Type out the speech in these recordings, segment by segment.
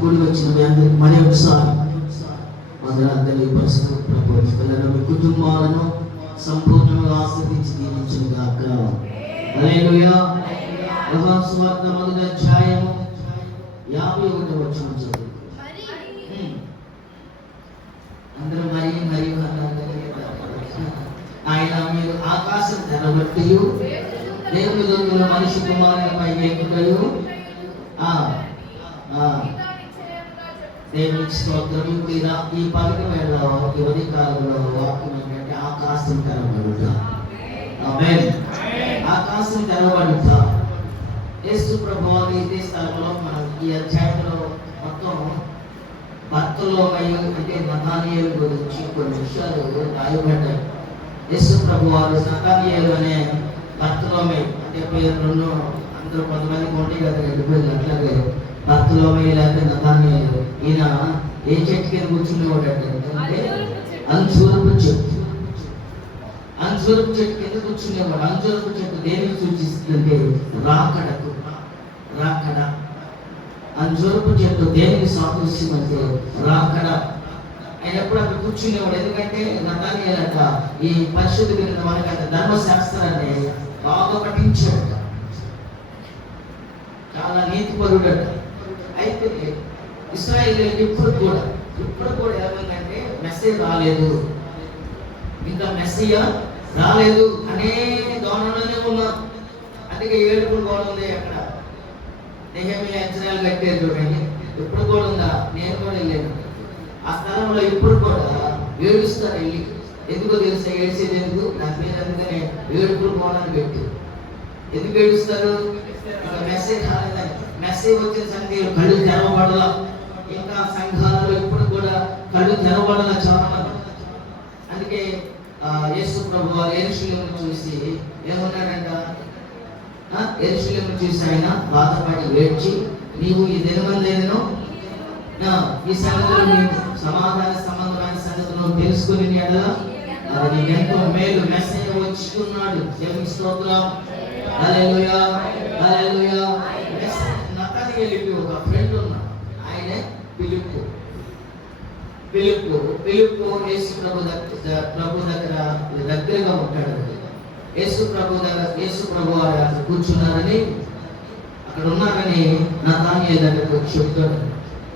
కూడి వచ్చిన మీ అందరికి మరి ఒకసారి వందనాలు తెలియపరుస్తూ ప్రభు పిల్లలను మీ కుటుంబాలను సంపూర్ణంగా ఆస్వాదించి దీవించును గాక. హల్లెలూయా. యోహాను సువార్త మొదటి అధ్యాయము 51వ వచనం చదువు. అందరూ మరియు ఆయన మీరు ఆకాశం తెరబట్టి దేవుని దొంగల మనిషి కుమారునిపై ఎక్కుటయు దేవునికి స్తోత్రం. ఈ పగటి వేళ ఈ ఉదయకాలంలో వాక్యం ఏంటంటే ఆకాశం తెరబడుట. ఆమేన్. ఆకాశం తెరబడుట. యేసు ప్రభువు ఇదే స్థలంలో మనం ఈ అధ్యాయంలో మొత్తం బర్తలోమయి అంటే నతానియేలు గురించి కొన్ని విషయాలు రాయబడ్డాయి. యేసు ప్రభువారు నతానియేలు అనే బర్తలోమయి అంటే పేరును అందరూ కొంతమంది కొంటే కదా వెళ్ళిపోయింది. అట్లాగే బర్తలోమయి లేకపోతే నతానియేలు ఈయన ఏ చెట్టు కింద కూర్చునేవాడంటే అంజూరపు చెట్టు. అంజూరపు చెట్టు కింద కూర్చునేవాడు. అంజూరపు చెట్టు దేనికి సూచిస్తుందంటే రాకడకు. రాకడ. అంజూరపు చెట్టు దేనికి సాదృశ్యం అంటే రాకడ. ఆయన ఎప్పుడు అక్కడ కూర్చునేవాడు. ఎందుకంటే నతానియేలట ఈ పరిశుద్ధ గ్రంథం మనకంటే ధర్మశాస్త్రాన్ని బాగా పఠించాడట. చాలా నీతిపరుడట. అయితే ఇశ్రాయేలీయులకు ఇప్పుడు కూడా ఏమైందంటే మెస్సీ రాలేదు, ఇంకా మెస్సియా రాలేదు అనే దోణలోనే ఉన్నారు. అందుకే ఏడుపులు కూడా ఉంది. అక్కడ నెహెమియా అంచనాలు కట్టారు చూడండి. ఇప్పుడు కూడా ఉందా? నేను కూడా వెళ్ళాను ఆ స్థలంలో. ఇప్పుడు కూడా ఏడుస్తారు వెళ్ళి. ఎందుకో తెలుసా? ఏడ్చేది ఎందుకు? నా పేరు అందుకనే ఏడుపులు కోణాన్ని పెట్టి. ఎందుకు ఏడుస్తారు? మెసేజ్ రాలేదని. మెసేజ్ వచ్చిన సంగతి కళ్ళు తెరవబడాల. ఇంకా సంఘాలలో ఇప్పుడు కూడా కళ్ళు తెరవబడాల చాలా మంది. అందుకే యేసు ప్రభువు యెరూషలేమును చూసి ఏమన్నాడంట? యెరూషలేమును చూసి ఆయన బాధపడి ఏడ్చి, నీవు ఈ దినమందేనో ఈ సంగతులు నీకు సమాధాన సంబంధమైన సంగతులు తెలుసుకుని ఎడల అది నీకు ఎంతో మేలు. మెస్సయ్య వచ్చుకున్నాడు. దేవునికి స్తోత్రం. హల్లెలూయా. హల్లెలూయా. నతానియేలుకి ఒక ఫ్రెండ్ ఉన్నాడు. ఆయనే ఫిలిప్పు. యేసు ప్రభు దగ్గరగా ఉంటాడు. యేసు ప్రభు వారు కూర్చున్నారని అక్కడ ఉన్నారని నతానియేలు దగ్గరకు వచ్చి చెప్తాడు.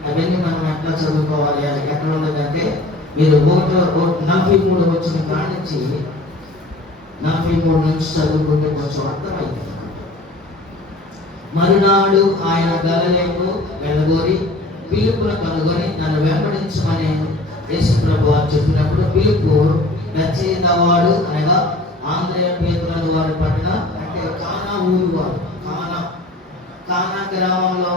అవన్నీ మనం ఎట్లా చదువుకోవాలి అని ఎక్కడ ఉండదంటే మీరు 43 వచ్చిన కాడి నుంచి 43 నుంచి చదువుకుంటే కొంచెం అర్థమైంది. మరునాడు ఆయన గలిలయకు వెళ్ళగోరి ఫిలిప్పును కనుగొని నన్ను వెంబడించమని యేసు ప్రభువు చెప్పినప్పుడు ఫిలిప్పు బెత్సయిదావాడు అనగా ఆంద్రేయ పేతురు వారి పట్ల అంటే కానా ఊరు వారు. కానా గ్రామంలో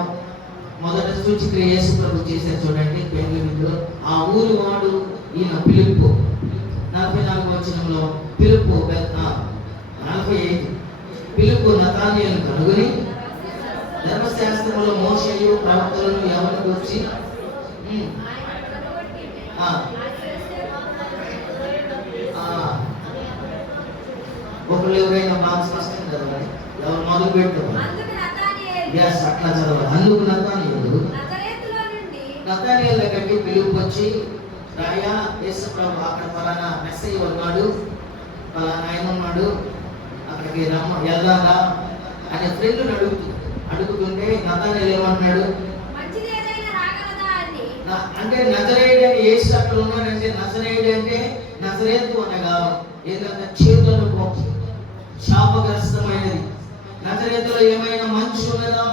మొదట సూచిక యేసు ప్రభు చేశారు చూడండి. బెంగళూరులో ఆ ఊరు వాడు ఈయన ఫిలిప్పు. 44వ వచనంలో ఫిలిప్పు 45 ఫిలిప్పు నతానియేలును కనుగొని ధర్మశాస్త్రంలో మోషేయు ప్రవక్తలను ఎవరికి వచ్చి ఒకళ్ళు ఎవరైనా బాగా స్పష్టంగా చదవాలి. ఎవరు మొదలు పెట్టారు? అట్లా చదవాలి. అందుకు నతానియేలు దగ్గరికి పిలుపు వచ్చి, రాయా యేసు ప్రభు అక్కడ పలానా మెస్సయ్య ఉన్నాడు, పలానా ఆయన ఉన్నాడు, అక్కడికి వెళ్దాదా అనే ఫ్రెండ్ని అడుగుతుంటే నతానియేలు ఏమంటున్నాడు అంటే నజరేయుడు అని యేసు అక్కడ ఉన్నాడంటే నజరేయుడు అంటే నజరేతు అనగా ఏదైనా చేతులకు శాపగ్రస్తమైనది. నజరేతులో ఏమైనా మంచి ఉన్నదా?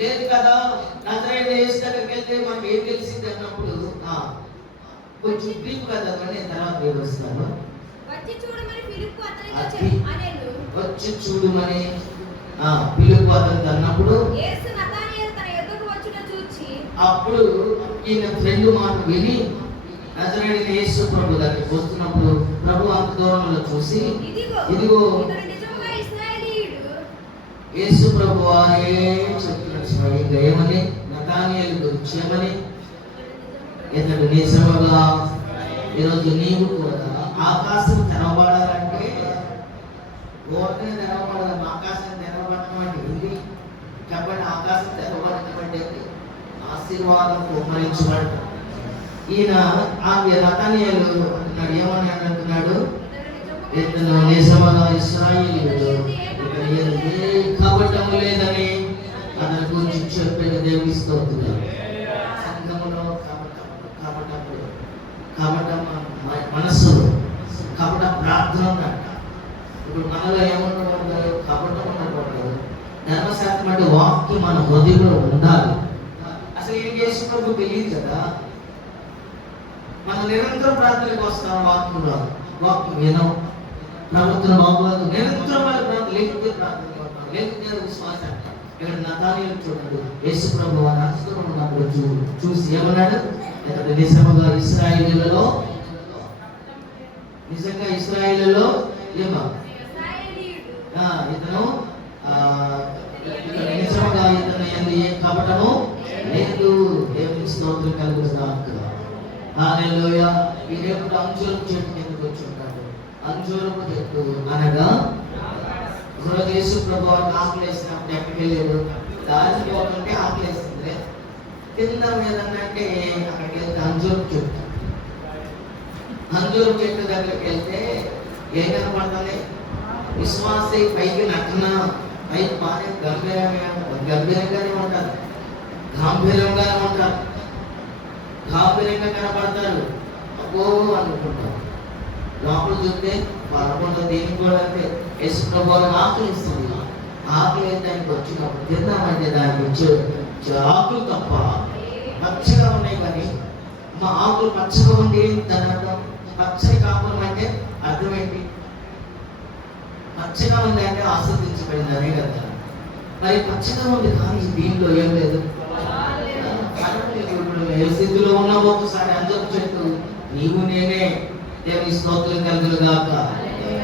లేదు కదా. నజరేయుడు యేసు దగ్గరికి వెళ్తే మనకి ఏం తెలిసింది అన్నప్పుడు కొంచెం బ్రీఫ్ కదా నేను తర్వాత వివరిస్తాను. వచ్చి చూడమని ఫిలిప్పు అతనికి అన్నప్పుడు అప్పుడు ఈయన ఫ్రెండ్ మాట విని నజరేయుడైన యేసు ప్రభు దగ్గరికి వస్తున్నప్పుడు ప్రభు అంత దూరంలో చూసి ఇదిగో యేసు ప్రభు వారే చెప్తున్నాడు స్వయంగా ఏమని? నతానియేలు గురించి ఏమని? ఇతడు నిజముగా ఈరోజు నీవు కూడా ఆకాశం తెరవబడాలంటే ఓటనే తెరవబడాలి. ఆకాశం తెరవబడటం అంటే ఏంటి చెప్పండి? ఆకాశం తెరవబడటం అంటే ఆశీర్వాదం కుమ్మరించబడతాం. ఈయన నతనీయులు అంటున్నాడు, ఏమని అంటున్నాడు, ఇతను నిజముగా ఇశ్రాయేలీయుడు, ఇతను ఏ కపటము లేదని అతని గురించి చెప్పిన దేవుని స్తోత్రం. సంఘములో కపట మనస్సులో కపట ప్రార్థన ఉందంట. ఇప్పుడు మనలో ఏమన్నవాడు, కపటం ఉన్నవాడు ధర్మశాస్త్రం అంటే వాక్యం మన హృదయంలో ఉండాలి. అసలు ఏం చేస్తున్నప్పుడు తెలియదు కదా. మనం నిరంతరం ప్రార్థనకు వస్తాం, వాక్యం రాదు, వాక్యం వినం, ప్రవర్తన బాగోదు, నిరంతరం వాళ్ళ ప్రార్థన లేకపోతే ప్రార్థన లేకపోతే విశ్వాసం. ఇక్కడ నతానీయులు చూడండి, యేసు ప్రభువు నడుచుకుని ఉన్నప్పుడు చూసి ఏమన్నాడు, నిజంగా ఇశ్రాయేలీయులలో ఏమో ఇతను నిజంగా ఇతను ఏ కపటము లేదు. దేవుని స్తోత్రం కలుగుతాడు. హల్లెలూయా. ఈ రేపు అంజూరపు చెట్టు కిందకు వచ్చి ఉంటాడు. అంజూరపు చెట్టు అనగా యేసు ప్రభువుకి ఆకలి వేసినప్పుడు ఎక్కడికి వెళ్ళాడు, దారికి పోతుంటే ఆకలి వేస్తుంది, కింద ఏదన్నంటే అక్కడికి వెళ్తే అంజూరపు చెట్టు. అంజూరపు చెట్టు దగ్గరికి వెళ్తే ఏం కనపడుతుంది, విశ్వాసి పైకి నటన, పైకి బాగా గంభీరంగానే ఉంటారు, గాంభీర్యంగానే ఉంటారు, గాంభీర్యంగా కనపడతారు. అబ్బో అనుకుంటారు. లోపల చూస్తే పదకొండు దీనికి కూడా అంటే యేసు ప్రభువుని ఆకలి ఇస్తుంది. ఆకలి దానికి వచ్చినప్పుడు తిందామంటే దానికి వచ్చే ఆకులు తప్ప పచ్చగా ఉన్నాయి. కానీ మా ఆకులు పచ్చగా ఉంది దాని అర్థం, పచ్చని కాపురం అంటే అర్థం ఏంటి, పచ్చగా ఉంది అంటే ఆస్వాదించబడింది అనే కదా. మరి పచ్చగా ఉంది కానీ దీంట్లో ఏం లేదు. ఏ స్థితిలో ఉన్నావు ఒకసారి అందరూ చెట్టు నీవు నేనే. దేవుని స్తోత్రం కలుగును గాక.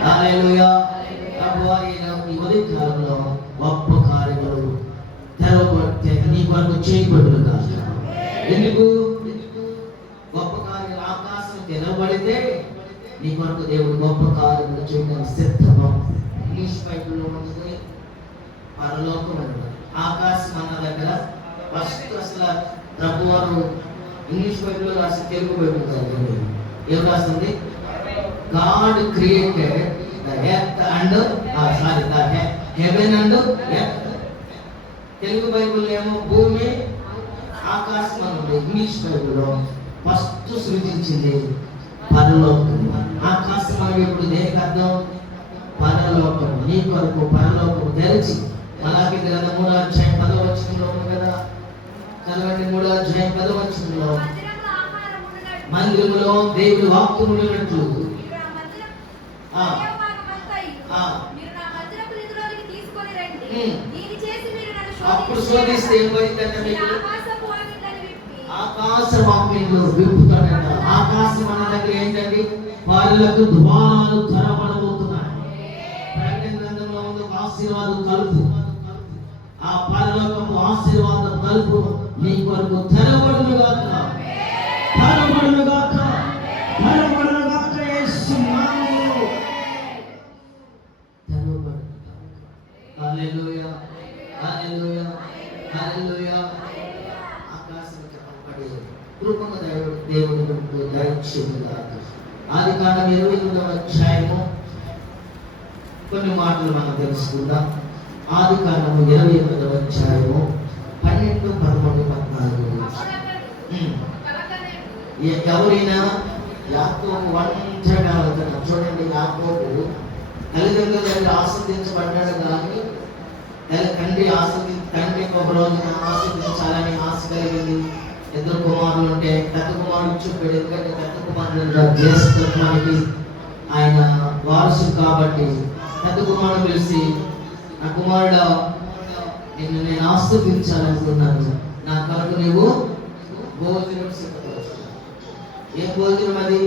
హల్లెలూయా. ప్రభువా ఈ ఉదయ కాలంలో గొప్ప కార్యములు తెరవబడితే నీ కొరకు చేయబడును గాక. ఎందుకు గొప్ప కార్యాలు ఆకాశం తెరవబడితే నీ కొరకు దేవుడు గొప్ప కార్యములు చేయడానికి సిద్ధము. ఇంగ్లీష్ బైబిల్లో ఉంటుంది పరలోకం అన్నది. ఆకాశం అన్న దగ్గర ఫస్ట్ అసలు ప్రభువారు ఇంగ్లీష్ బైబిల్లో రాసి తెలుగు బైబిల్ చదివింది. ఏం రాస్తుంది, God created the earth and heaven and earth. Telugu Bible ఏమో భూమి ఆకాశం అన్నది. ఇంగ్లీష్ బైబిల్లో ఫస్ట్ సృజించింది పరలోకం. ఆకాశం అనేది ఇప్పుడు దేనికి అర్థం, పరలోకం. నీ కొరకు పరలోకం తెరిచి మలాకి గ్రంథం 3వ అధ్యాయం 10వ వచనంలో ఉంది కదా, చదవండి. 3వ అధ్యాయం 10వ వచనంలో, మందిరములో దేవుని వాక్యము ఉన్నట్లు అప్పుడు శోధిస్తే ఏమైందంటే మీకు ఆకాశ వాక్యంలో విప్పుతాడంట. ఆకాశం అన్న దగ్గర ఏంటండి, వాళ్ళకు ద్వారాలు తెరవబడబోతున్నాయి. ప్రకటన గ్రంథంలో ఉంది ఒక ఆశీర్వాదం కలుపు. ఆ పరలోకపు ఆశీర్వాదం కలుపు నీ కొరకు తెరవబడును గాక, తెరవబడును గాక, తెరవబడును గాక. యేసు నామములో తెరవబడును గాక. హల్లెలూయా, హల్లెలూయా, హల్లెలూయా. ఆకాశం చెప్పబడి కృపను దేవుని దయచేయును గాక. ఆదికాండం 28వ అధ్యాయము కొన్ని మాటలు మనం తెలుసుకుందాం. ఆదికాండము 28వ అధ్యాయము 12, 13, 14. ఎవరైనా యాకోబు ఒంటరిగా వెళ్తున్నాడు. చూడండి, యాకోబు తల్లిదండ్రుల దగ్గర ఆస్వాదించబడ్డాడు కానీ తండ్రి ఒక రోజున ఆస్వాదించాలని ఆశ కలిగింది. ఇద్దరు కుమారులు ఉంటే పెద్ద కుమారుడు చూపాడు. ఎందుకంటే పెద్ద కుమారుడు జ్యేష్ఠత్వానికి ఆయన వారసుడు కాబట్టి పెద్ద కుమారుడు పిలిచి, నా కుమారుడు నిన్ను నేను ఆస్వాదించాలనుకున్నాను, నా కొరకు నువ్వు భోజనం సిద్ధపరచు. ఏం భోజనం అది?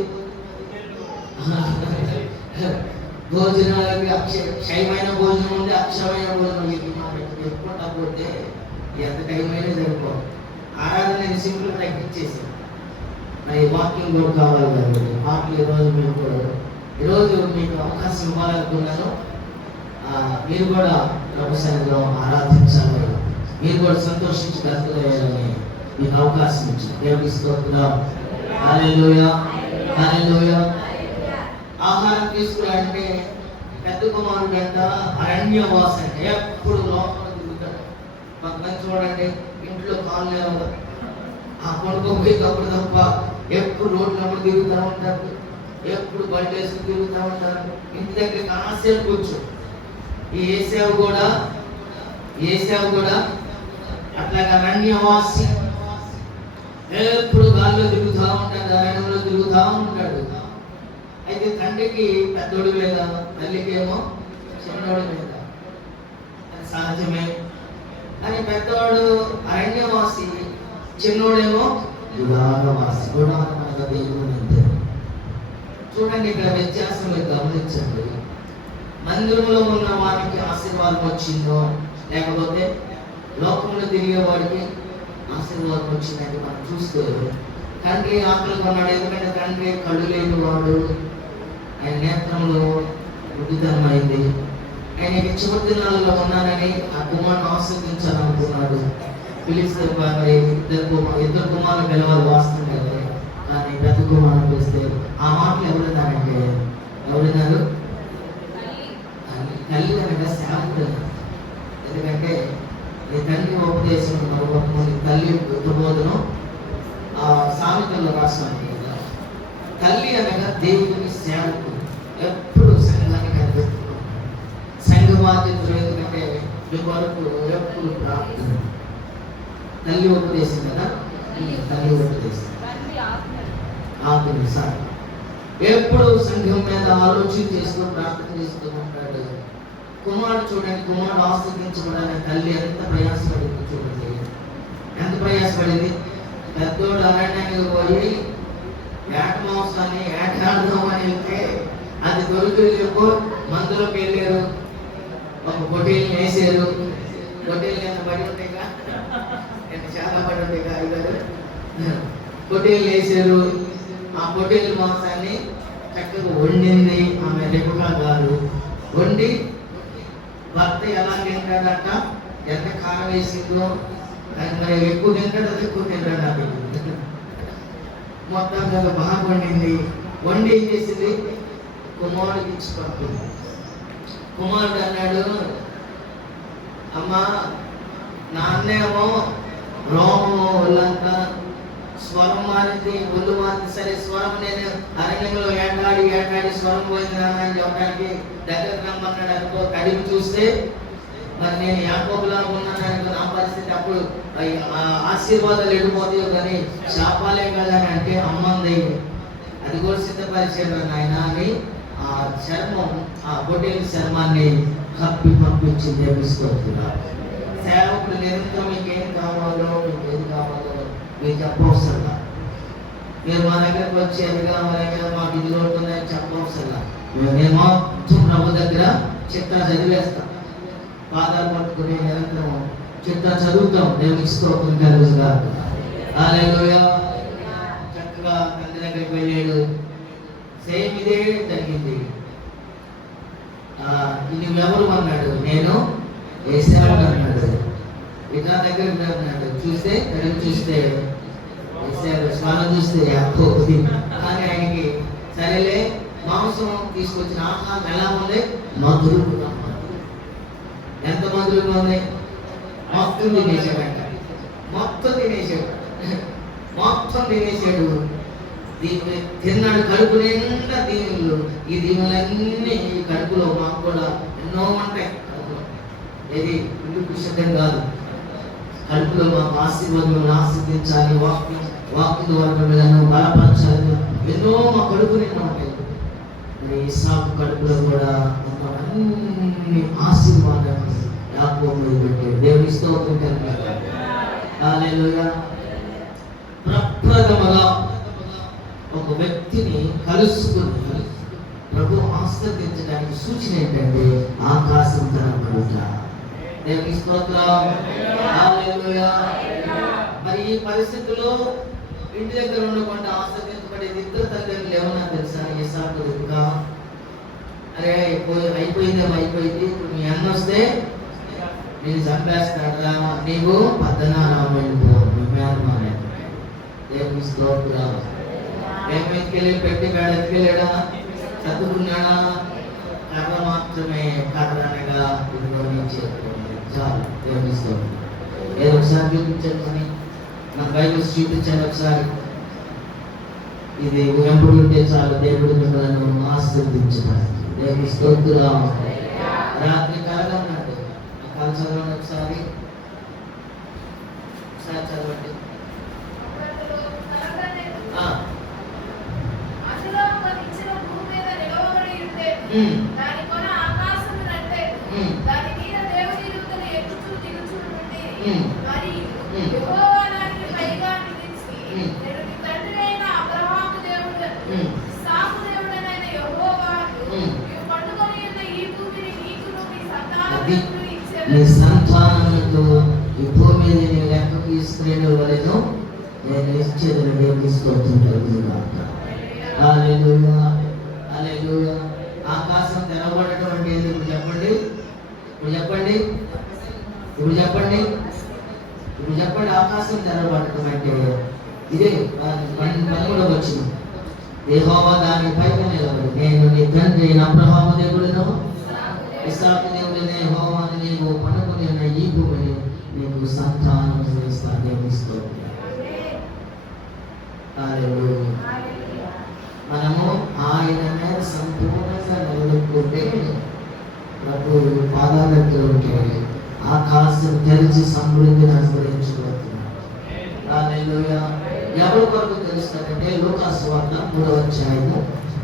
భోజనాలకి క్షయమైన భోజనం ఉంది, అక్షయమైన భోజనం. ఎక్కువ ఎంత టైం అయినా సరిపోదు. ఆరాధన సింపుల్ తగ్గించేసి మరి వాక్యం కూడా కావాలి కాబట్టి వాక్యం ఈరోజు మీకు అవకాశం ఇవ్వాలనుకున్నాను. మీరు కూడా ప్రభు సన్నిధిలో ఆరాధించాలి, మీరు కూడా సంతోషించి బ్రతకలేరని మీకు అవకాశం ఇచ్చింది. దేవునికి స్తోత్రం. హల్లెలూయా, హల్లెలూయా. ఆహారం తీసుకురాంటే పెద్ద కుమారుడు అంట అరణ్యవాస అంటే ఎప్పుడు లోపల తిరుగుతాడు. కొంతమంది చూడండి ఇంట్లో కాళ్ళు లేవు, ఆ కొనుక్కోపోయేటప్పుడు తప్ప ఎప్పుడు రోడ్లప్పుడు తిరుగుతూ ఉంటారు, ఎప్పుడు బండి వేసుకుని తిరుగుతూ ఉంటారు. ఇంటి దగ్గర కాసేపు కూర్చో. ఈ ఏసావు కూడా అట్లాగా అరణ్యవాసి, ఎప్పుడు గాల్లో తిరుగుతూ ఉంటాడు, అరణ్యంలో తిరుగుతూ ఉంటాడు. అయితే తండ్రికి పెద్దోడి మీద, తల్లికేమో చిన్నోడి మీద. అది సహజమే. అని పెద్దవాడు అరణ్యవాసి, చిన్నోడేమో గుడారవాసి. గుడారం అనగా దేవుని ఇద్దరు. చూడండి ఇక్కడ వ్యత్యాసం మీరు గమనించండి. మందిరంలో ఉన్న వారికి ఆశీర్వాదం వచ్చిందో, లేకపోతే లోకంలో తిరిగే వాడికి ఆశీర్వాదం వచ్చిందని మనం చూస్తే, తండ్రి ఆకలి కొన్నాడు. ఎందుకంటే తండ్రి కళ్ళు లేని వాడు, ఆయన నేత్రంలో వృద్ధితనం అయింది. ఆయన చివరి దినాలలో ఉన్నానని ఆ కుమారుని ఆస్వాదించాలనుకున్నాడు. పిలిస్తే ఇద్దరు కుమారులు గెలవాలి వాస్తవం కదా, కానీ పెద్ద కుమారుని పిలిస్తే ఆ మాటలు ఎవరున్నారంటే, ఎవరున్నారు? తల్లి అనగా సేవకుడు. ఎందుకంటే నీ తండ్రి ఉపదేశం నీ తల్లి యుద్ధబోధను సామెతల్లో రాస్తాను కదా. తల్లి అనగా దేవుని సేవకుడు, ఎప్పుడు సంఘాన్ని కనిపిస్తున్నాడు. సంఘ బాధ్యతలు ఎందుకంటే మీ వరకు ఎప్పుడు ప్రార్థన. తల్లి ఉపదేశం కదా, తల్లి ఉపదేశం ఆత్మ సార్ ఎప్పుడు సంఘం మీద ఆలోచన చేస్తూ ప్రార్థన చేస్తూ ఉంటాడు. కుమారుడు చూడండి, కుమారుడు ఆస్వాదించబడాలని తల్లి ఎంత ప్రయాసపడింది చూడండి, ఎంత ప్రయాసపడింది. పెద్దోడు అరణ్యానికి పోయి ఏట మాంసాన్ని ఏటాడదామని వెళ్తే అది దొరికిలేమో మందులోకి వెళ్ళారు, ఒక పొట్టేలు వేసారు. పొట్టేలు ఎంత పడి ఉంటాయిగా, ఎంత చాలా పడి ఉంటాయిగా అయ్యారు. పొట్టేలు వేసారు. ఆ పొట్టేలు మాంసాన్ని చక్కగా వండింది ఆమె రెబెకా గారు. వండి భర్త ఎలా తింటాడట, ఎంత కారం వేసిందో, అది మరి ఎక్కువ తింటాడు, అది ఎక్కువ తింటాడు. అది మొత్తం మీద బాగా వండింది. వండి ఏం చేసింది, కుమారుడికి ఇచ్చి పంపింది. కుమారుడు అన్నాడు, అమ్మా నాన్నేమో రోమము ఒళ్ళంతా స్వరం మారింది, ఒళ్ళు మారింది. సరే స్వరం నేను అరణ్యంలో ఏటాడి స్వరం పోయింది అని చెప్పడానికి దగ్గరకు రమ్మన్నాడు అనుకో. కడిగి చూస్తే మరి నేను యాకోబులా ఉన్నాను అనుకో, నా పరిస్థితి అప్పుడు ఆశీర్వాదాలు వెళ్ళిపోతాయో కానీ శాపాలే కదని అంటే అమ్మంది. అది కూడా సిద్ధపరిచాడు నాయన అని ఆ చర్మం, ఆ పొట్టేలు చర్మాన్ని కప్పి పంపించింది. దేవిస్తున్నారు సేవకుడు నిరంతరం మీకు ఏం కావాలో, మీకు ఏది కావాలో మీరు చెప్పవసరంగా. మీరు మా దగ్గరకు వచ్చి అది కావాలైనా మాకు ఇది ఉంటుందని చెప్పవసరంగా. మేము మొత్తం ప్రభు దగ్గర చిట్టా చదివేస్తాం, పాదాలు పట్టుకుని నిరంతరం చిట్టా చదువుతాం. దేవునికి స్తోత్రం కలుగుగా. హల్లెలూయా. చక్కగా తండ్రి దగ్గరికి వెళ్ళాడు. సేమ్ ఇదే జరిగింది. నువ్వెవరు అన్నాడు, నేను ఏసావుడు అన్నాడు. ఇట్లా దగ్గరికి అన్నాడు. చూస్తే స్వామి చూస్తే యాకోబుది. కానీ ఆయనకి సరేలే మాంసం తీసుకొచ్చిన ఆహారం ఎలా ఉంది, మధురుగా. ఎంత మధురంగా ఉంది, మొత్తం తినేసాడంట. మొత్తం తినేసాడు. దీన్ని తిన్నాడు. కడుపు నిండా దీవులు. ఈ దీవులన్నీ ఈ కడుపులో మాకు కూడా ఎన్నో ఉంటాయి. ఏది ఇంటికి సిద్ధం కాదు. కడుపులో మాకు ఆశీర్వాదం ఆస్వాదించాలి, వాక్కు ద్వారా మిమ్మల్ని బలపరచాలి, ఎన్నో మా కడుపు నిండా ఉంటాయి. ఇస్సాకు కడుపులో కూడా అన్ని ఆశీర్వాదాన్ని యాకోబు పెట్టాడు. దేవుని స్తోత్రం కలుగుగాక. హల్లెలూయా. ప్రప్రథమగా ఒక వ్యక్తిని కలుసుకుని ప్రభు ఆస్వాదించడానికి సూచన ఏంటంటే ఆకాశం తెరవబడుట. దేవుని స్తోత్రం. హల్లెలూయా. మరి ఈ పరిస్థితుల్లో ఇంటి దగ్గర ఉండకుండా ఆస్వాదించబడేది ఇద్దరు తల్లిదండ్రులు ఏమన్నా తెలుసా? ఇస్సాకు రిబ్కా. అరే అయిపోయింది. ఇప్పుడు మీ అన్న వస్తే నేను చంపేస్తాడా, నీవు పద్దనారాము వెళ్ళిపో, మేనమానే. దేవుని స్తోత్రం. ఎత్తుకెళ్ళి పెట్టి కాడ ఎత్తుకెళ్ళాడా, చదువుకున్నాడా, కర్ర మాత్రమే కర్ర అనగా చెప్తుంది చాలు. దేవుని స్తోత్రం. ఏదో ఒకసారి చూపించాను కానీ నా బైబిల్ చూపించాను ఒకసారి. ఇది ఎప్పుడు ఉంటే చాలు దేవుడి మిమ్మల్ని ఆశీర్వదించుతాడు. దేవుని స్తోత్రం. రాత్రి కలగా ఉన్నాడు. ఆ కళ చదవండి ఒకసారి చదవండి. నీ సంతానముతో ఈ భూమి మీద నీ లెక్కకు ఇస్త్రీల వలెను నేను ఇచ్చేదని దేవుని స్తోత్రం కలుగునుగాక. హల్లెలూయా, హల్లెలూయా. ఆకాశం తెరవబడటం అంటే ఏంది? ఇప్పుడు చెప్పండి, ఇప్పుడు చెప్పండి, ఇప్పుడు చెప్పండి, ఇప్పుడు చెప్పండి. ఆకాశం తెరవబడటం అంటే ఇదే. 13వ వచనం, యెహోవా దాని పైగా నిలబడి నేను నీ తండ్రి అయిన అబ్రహాము దేవుడును ఇస్సాకు దేవుడైన యెహోవాను నీవు పనుకొని ఉన్న ఈ భూమిని నీకు సంతానం ఇస్తాను. దేవుని స్తోత్రం. హల్లెలూయా. మనము ఆయన మీద సంపూర్ణంగా నిలబడుకుంటే ప్రభు పాదాల దగ్గర ఉంటే ఆకాశం తెరిచి సమృద్ధిని అనుగ్రహించబడుతున్నాడు. హల్లెలూయా. ఎవరి కొరకు తెలుస్తాడంటే లూకా సువార్త 3వ అధ్యాయము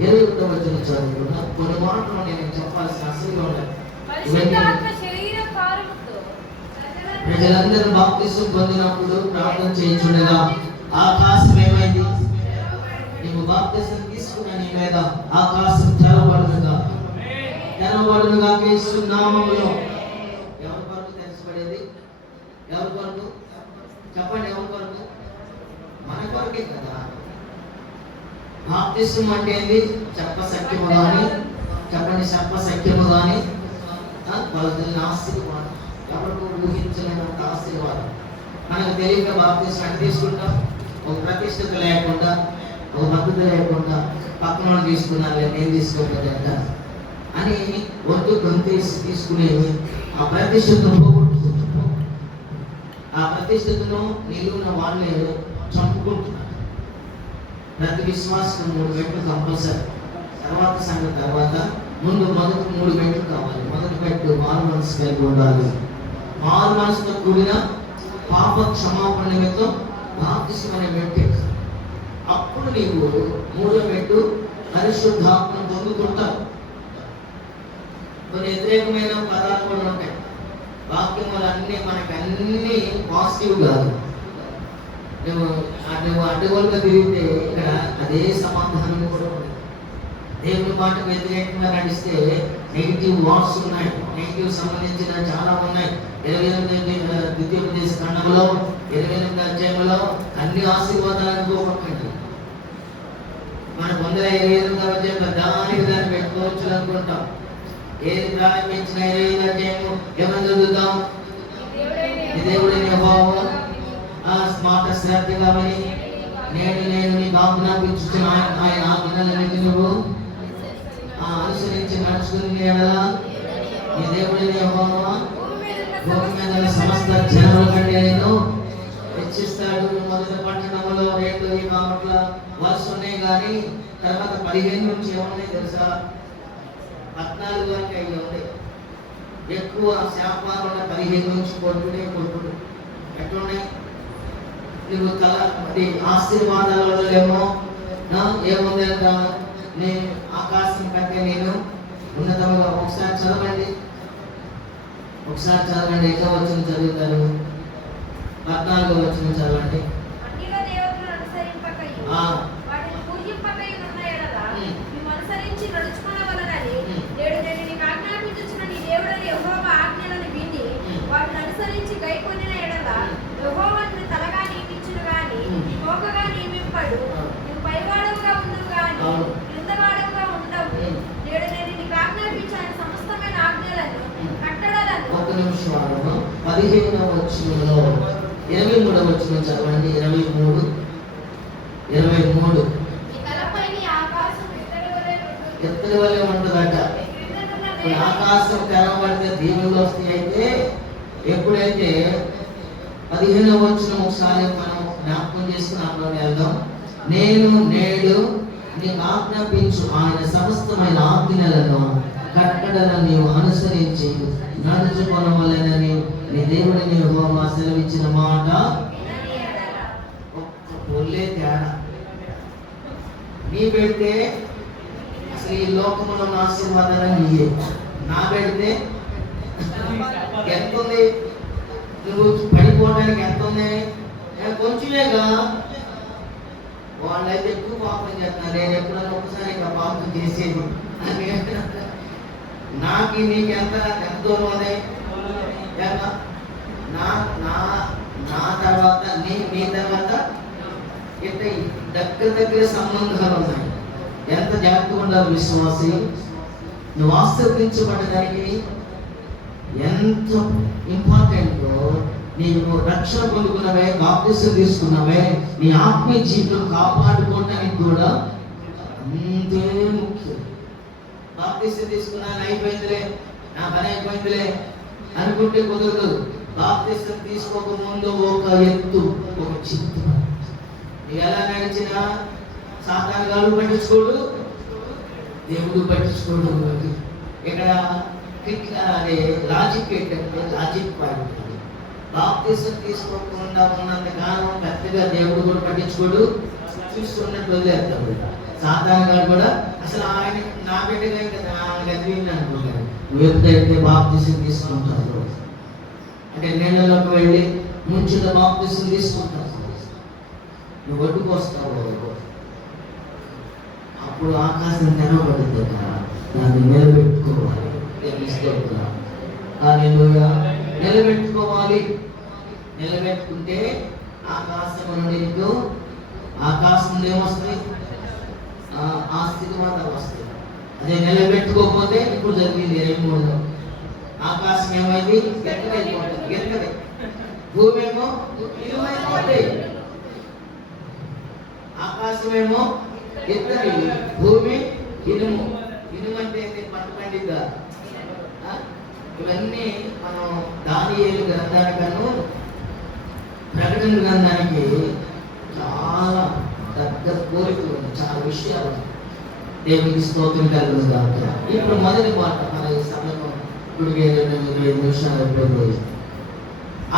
21వ వచనం చదువుకున్నా. కొన్ని మాటలు నేను చెప్పాల్సిన అసలు ఉన్నాయి. ప్రజలందరూ బాప్తిసం పొందినప్పుడు ప్రార్థన చేయించుండగా ఆకాశం ఏమైంది? నీవు బాప్తిసం తీసుకున్న నీ మీద ఆకాశం తెరవబడునుగా, తెరవబడునుగా యేసు నామములో. ఎవరి కొరకు తెరచబడేది? ఎవరి కొరకు చెప్పండి, ఎవరి కొరకు? మన కొరకే కదా. బాప్తిసం అంటే ఏంది? చెప్పశక్యము కానీ, చెప్పండి, చెప్పశక్యము కానీ వాళ్ళని ఆశీర్వాదం. ఎవరికి ఊహించలేనంత ఆశీర్వాదం. మనకు తెలియక బాప్తిసం అంటే తీసుకుంటాం. ఒక ప్రతిష్టత లేకుండా, ఒక భద్రత లేకుండా పక్కన తీసుకున్నారు, నేను తీసుకోకపోతే అని వద్దు గొంతేసి తీసుకునేవి. ఆ ప్రతిష్టతను పోగొట్టుకుంటున్నాం. ఆ ప్రతిష్టతను నిలువున వాళ్ళే చంపుకుంటున్నారు. ప్రతి విశ్వాసం 3 గంటలు కంపల్సరీ. తర్వాత సంగతి తర్వాత ముందు మొదటి 3 గంటలు కావాలి. మొదటి గంట మారు మనసు కలిగి ఉండాలి. మారు మనసుతో కూడిన పాప క్షమాపణ నిమిత్తం బాప్తిసం అనే మెట్టు. అప్పుడు నీవు 3వ మెట్టు పరిశుద్ధాత్మను పొందుకుంటావు. కొన్ని వ్యతిరేకమైన పదాలు కూడా ఉంటాయి. వాక్యములు అన్నీ మనకి అన్ని పాజిటివ్ కాదు. నువ్వు అడ్డగోలుగా తిరిగితే ఇక్కడ అదే సమాధానం కూడా ఉంది. దేవుని మాటకు వ్యతిరేకంగా నడిస్తే నెగిటివ్ వార్డ్స్ ఉన్నాయి, నెగిటివ్ సంబంధించిన చాలా ఉన్నాయి. 28వ ద్వితీయోపదేశ ఖండంలో 28వ అధ్యాయంలో అన్ని ఆశీర్వాదాలు అనుకోకండి. మన 128వ అధ్యాయంలో దాన్ని పెట్టుకోవచ్చు అనుకుంటాం. ఏది ప్రారంభించిన 25వ అధ్యాయము ఏమని చదువుతాం? దేవుడైన యెహోవా మాట శ్రద్ధగా విని నేను నీకు ఆజ్ఞాపించుచున్న ఆయన ఆజ్ఞలన్నిటిని నువ్వు అనుసరించి నడుచుకుని ఎడలా నీ దేవుడైన యెహోవా భూమి మీద సమస్త జనముల కంటే నేను హెచ్చిస్తాడు. మొదటి పట్టణంలో 2 కామట్ల వర్ష ఉన్నాయి, కానీ తర్వాత 15 నుంచి ఏమున్నాయి తెలుసా? 14 వరకు అయ్యి ఉన్నాయి. ఎక్కువ శాపాలు ఉన్న 15 నుంచి కొట్టుడు ఎట్లున్నాయి? నువ్వు ఆశీర్వాదాలలో ఏముంది అంట? నేను ఆకాశం కంటే నేను ఉన్నతముగా. ఒకసారి చదవండి, ఎక్కడ వచ్చిన చదువుతారు? 14వ వచనం చదవండి. ఒక నిమిషం 15వ వచనంలో 23వ వచనం చదవండి. 23 ఎత్తడి వలె ఉంటుందట. ఇప్పుడు ఆకాశం తెరవబడితే దీవులు వస్తాయి. అయితే ఎప్పుడైతే 15వ వచనం ఒకసారి మనం జ్ఞాపకం చేసుకుని అప్పుడు వెళ్దాం. నేను నేడు నీకు ఆజ్ఞాపించు ఆయన సమస్తమైన ఆజ్ఞలను కట్టడలను నీవు అనుసరించి నడుచుకొనవలెనని నీ దేవుడిని యెహోవా సెలవిచ్చిన మాట. ఒళ్ళే తేడా. నీ పెడితే అసలు ఈ లోకములో ఉన్న ఆశీర్వాదాలు నీయే. నా పెడితే ఎంత ఉంది? నువ్వు పడిపోవడానికి ఎంత ఉంది? కొంచెమేగా. వాళ్ళైతే ఎక్కువ పాపం చేస్తున్నారు. నేను ఎప్పుడన్నా ఒకసారి ఇంకా పాపం చేసేది. నాకు నీకు ఎంత దూరం ఉంది? నా తర్వాత నీ తర్వాత ఇంత దగ్గర సంబంధాలు ఉన్నాయి. ఎంత జాగ్రత్తగా ఉండాలి విశ్వాసి. నువ్వు ఆశీర్వదించబడడానికి ఎంత ఇంపార్టెంటో, నీవు రక్షణ పొందుకున్నవే, బాప్తిసం తీసుకున్నవే, నీ ఆత్మీయ జీవితం కాపాడుకోవడానికి కూడా అంతే ముఖ్యం. బాప్తిసం తీసుకున్నాను, అయిపోయిందిలే, నా పని అయిపోయిందిలే అనుకుంటే కుదరదు. బాప్తిసం తీసుకోక ముందు ఒక ఎత్తు, ఒక చిత్తు. నువ్వు ఎలా నడిచినా సాతాను గారు పట్టించుకోడు, దేవుడు పట్టించుకోడు. ఇక్కడ అదే లాజిక్ ఏంటంటే లాజిక్ పాయింట్. బాప్తిసం తీసుకోకుండా ఉన్నంత కాలం పెద్దగా దేవుడు కూడా పట్టించుకోడు, చూస్తున్నట్టు వదిలేస్తాడు. సాతాను గారు కూడా అసలు ఆయన నా బిడ్డగా కదా గదివింది అనుకుంటారు. నువ్వు ఎప్పుడైతే బాప్తిసం తీసుకుంటావు అంటే నీళ్ళలోకి వెళ్ళి ముంచిన బాప్తిసం తీసుకుంటావు, నువ్వు ఒడ్డుకు వస్తావు, అప్పుడు ఆకాశం తెరవబడుతుంది కదా, దాన్ని నిలబెట్టుకోవాలి. నిలబెట్టుకోవాలి. నిలబెట్టుకుంటే ఆకాశం నుండి ఆకాశం ఏమొస్తుంది? ఆశీర్వాదాలు వస్తాయి. అదే నిలబెట్టుకోకపోతే ఇప్పుడు జరిగింది 23లో ఆకాశం ఏమైంది? గెట్టది. భూమి ఏమో ఇనుమైపోతాయి. ఆకాశం ఏమో ఎత్తడి, భూమి ఇనుము. ఇనుము అంటే పట్టుబండిగా. ఇవన్నీ మనం దానియేలు గ్రంథానికను ప్రకటన గ్రంథానికి చాలా దగ్గర కోరికలు ఉన్నాయి, చాలా విషయాలు. దేవునికి స్తోత్రం కలుగుతుంది. ఇప్పుడు మొదటి మాట మన ఈ సమయంలో ఇప్పుడు 25 నిమిషాలు అయిపోయింది.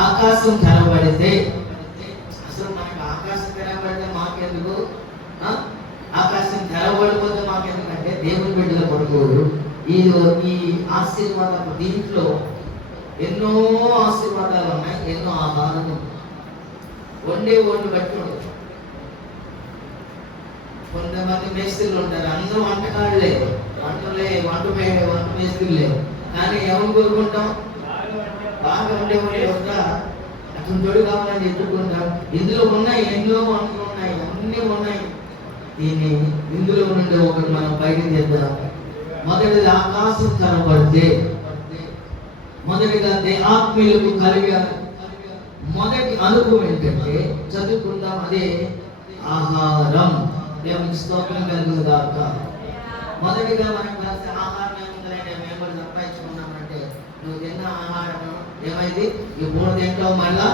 ఆకాశం తెరవబడితే, అసలు మనకి ఆకాశం తెరవబడితే మాకెందుకు? ఆకాశం తెరవబడిపోతే మాకెందుకంటే దేవుని బిడ్డల కొరకు ఈ ఆశీర్వాదాలు, దీంట్లో ఎన్నో ఆశీర్వాదాలు ఉన్నాయి, ఎన్నో ఆహారం. వండు పెట్టుకోడు. కొంతమంది మేస్త్రీలు ఉంటారు, అందరూ వంటకాళ్ళే, వంట మేస్త్రీలే. కానీ ఎవరు కోరుకుంటాం? బాగా ఉండేవాళ్ళు యొక్క అతను తోడు కావాలని ఎదుర్కొంటాం. ఇందులో ఉన్నాయి, ఎన్నో వంటలు ఉన్నాయి, అన్నీ ఉన్నాయి. దీన్ని ఇందులో నుండి ఒకటి మనం బయటకు చేద్దాం. మొదటిది ఆకాశం తెరవబడితే, మొదటిగా ఆత్మీయులకు కలిగే మొదటి అనుభవం ఏంటంటే చదువుకుందాం, అదే ఆహారం. దేవునికి స్తోత్రం కలుగును గాక. మొదటిగా మనం కలిసి ఆహారం ఏముందంటే మేము కూడా సంపాదించుకున్నామంటే, నువ్వు తిన్న ఆహారం ఏమైంది? ఈ 3 తింటావు, మళ్ళా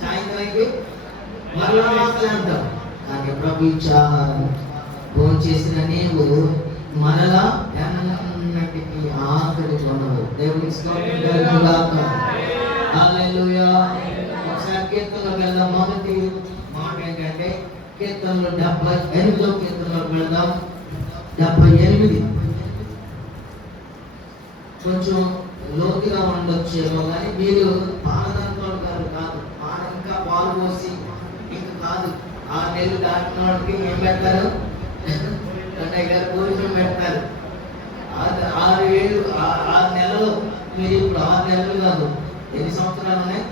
సాయంత్రానికి మరలా ఆకలి అంటాం. కానీ ప్రభు ఇచ్చే ఆహారం భోజనం చేసిన నీవు మరలా ఎన్నటికి ఆకలి కొనవు. దేవునికి స్తోత్రం కలుగును గాక. హల్లెలూయా. ఒకసారి కీర్తనలోకి వెళ్దాం. మొదటి మాట ఏంటంటే కీర్తనలో 78వ కీర్తనలోకి వెళ్దాం. 78 కొంచెం లోతుగా ఉండొచ్చేమో, కానీ మీరు పాలనంతో కాదు, ఇంకా పాలు పోసి ఇంకా కాదు. 6 నెలలు దాటిన వాడికి ఏం పెడతారు? అన్నయ్య గారు భోజనం పెడతారు. 6 నెలలు. మీరు ఇప్పుడు 6 నెలలు కాదు, ఎన్ని సంవత్సరాలు ఉన్నాయి?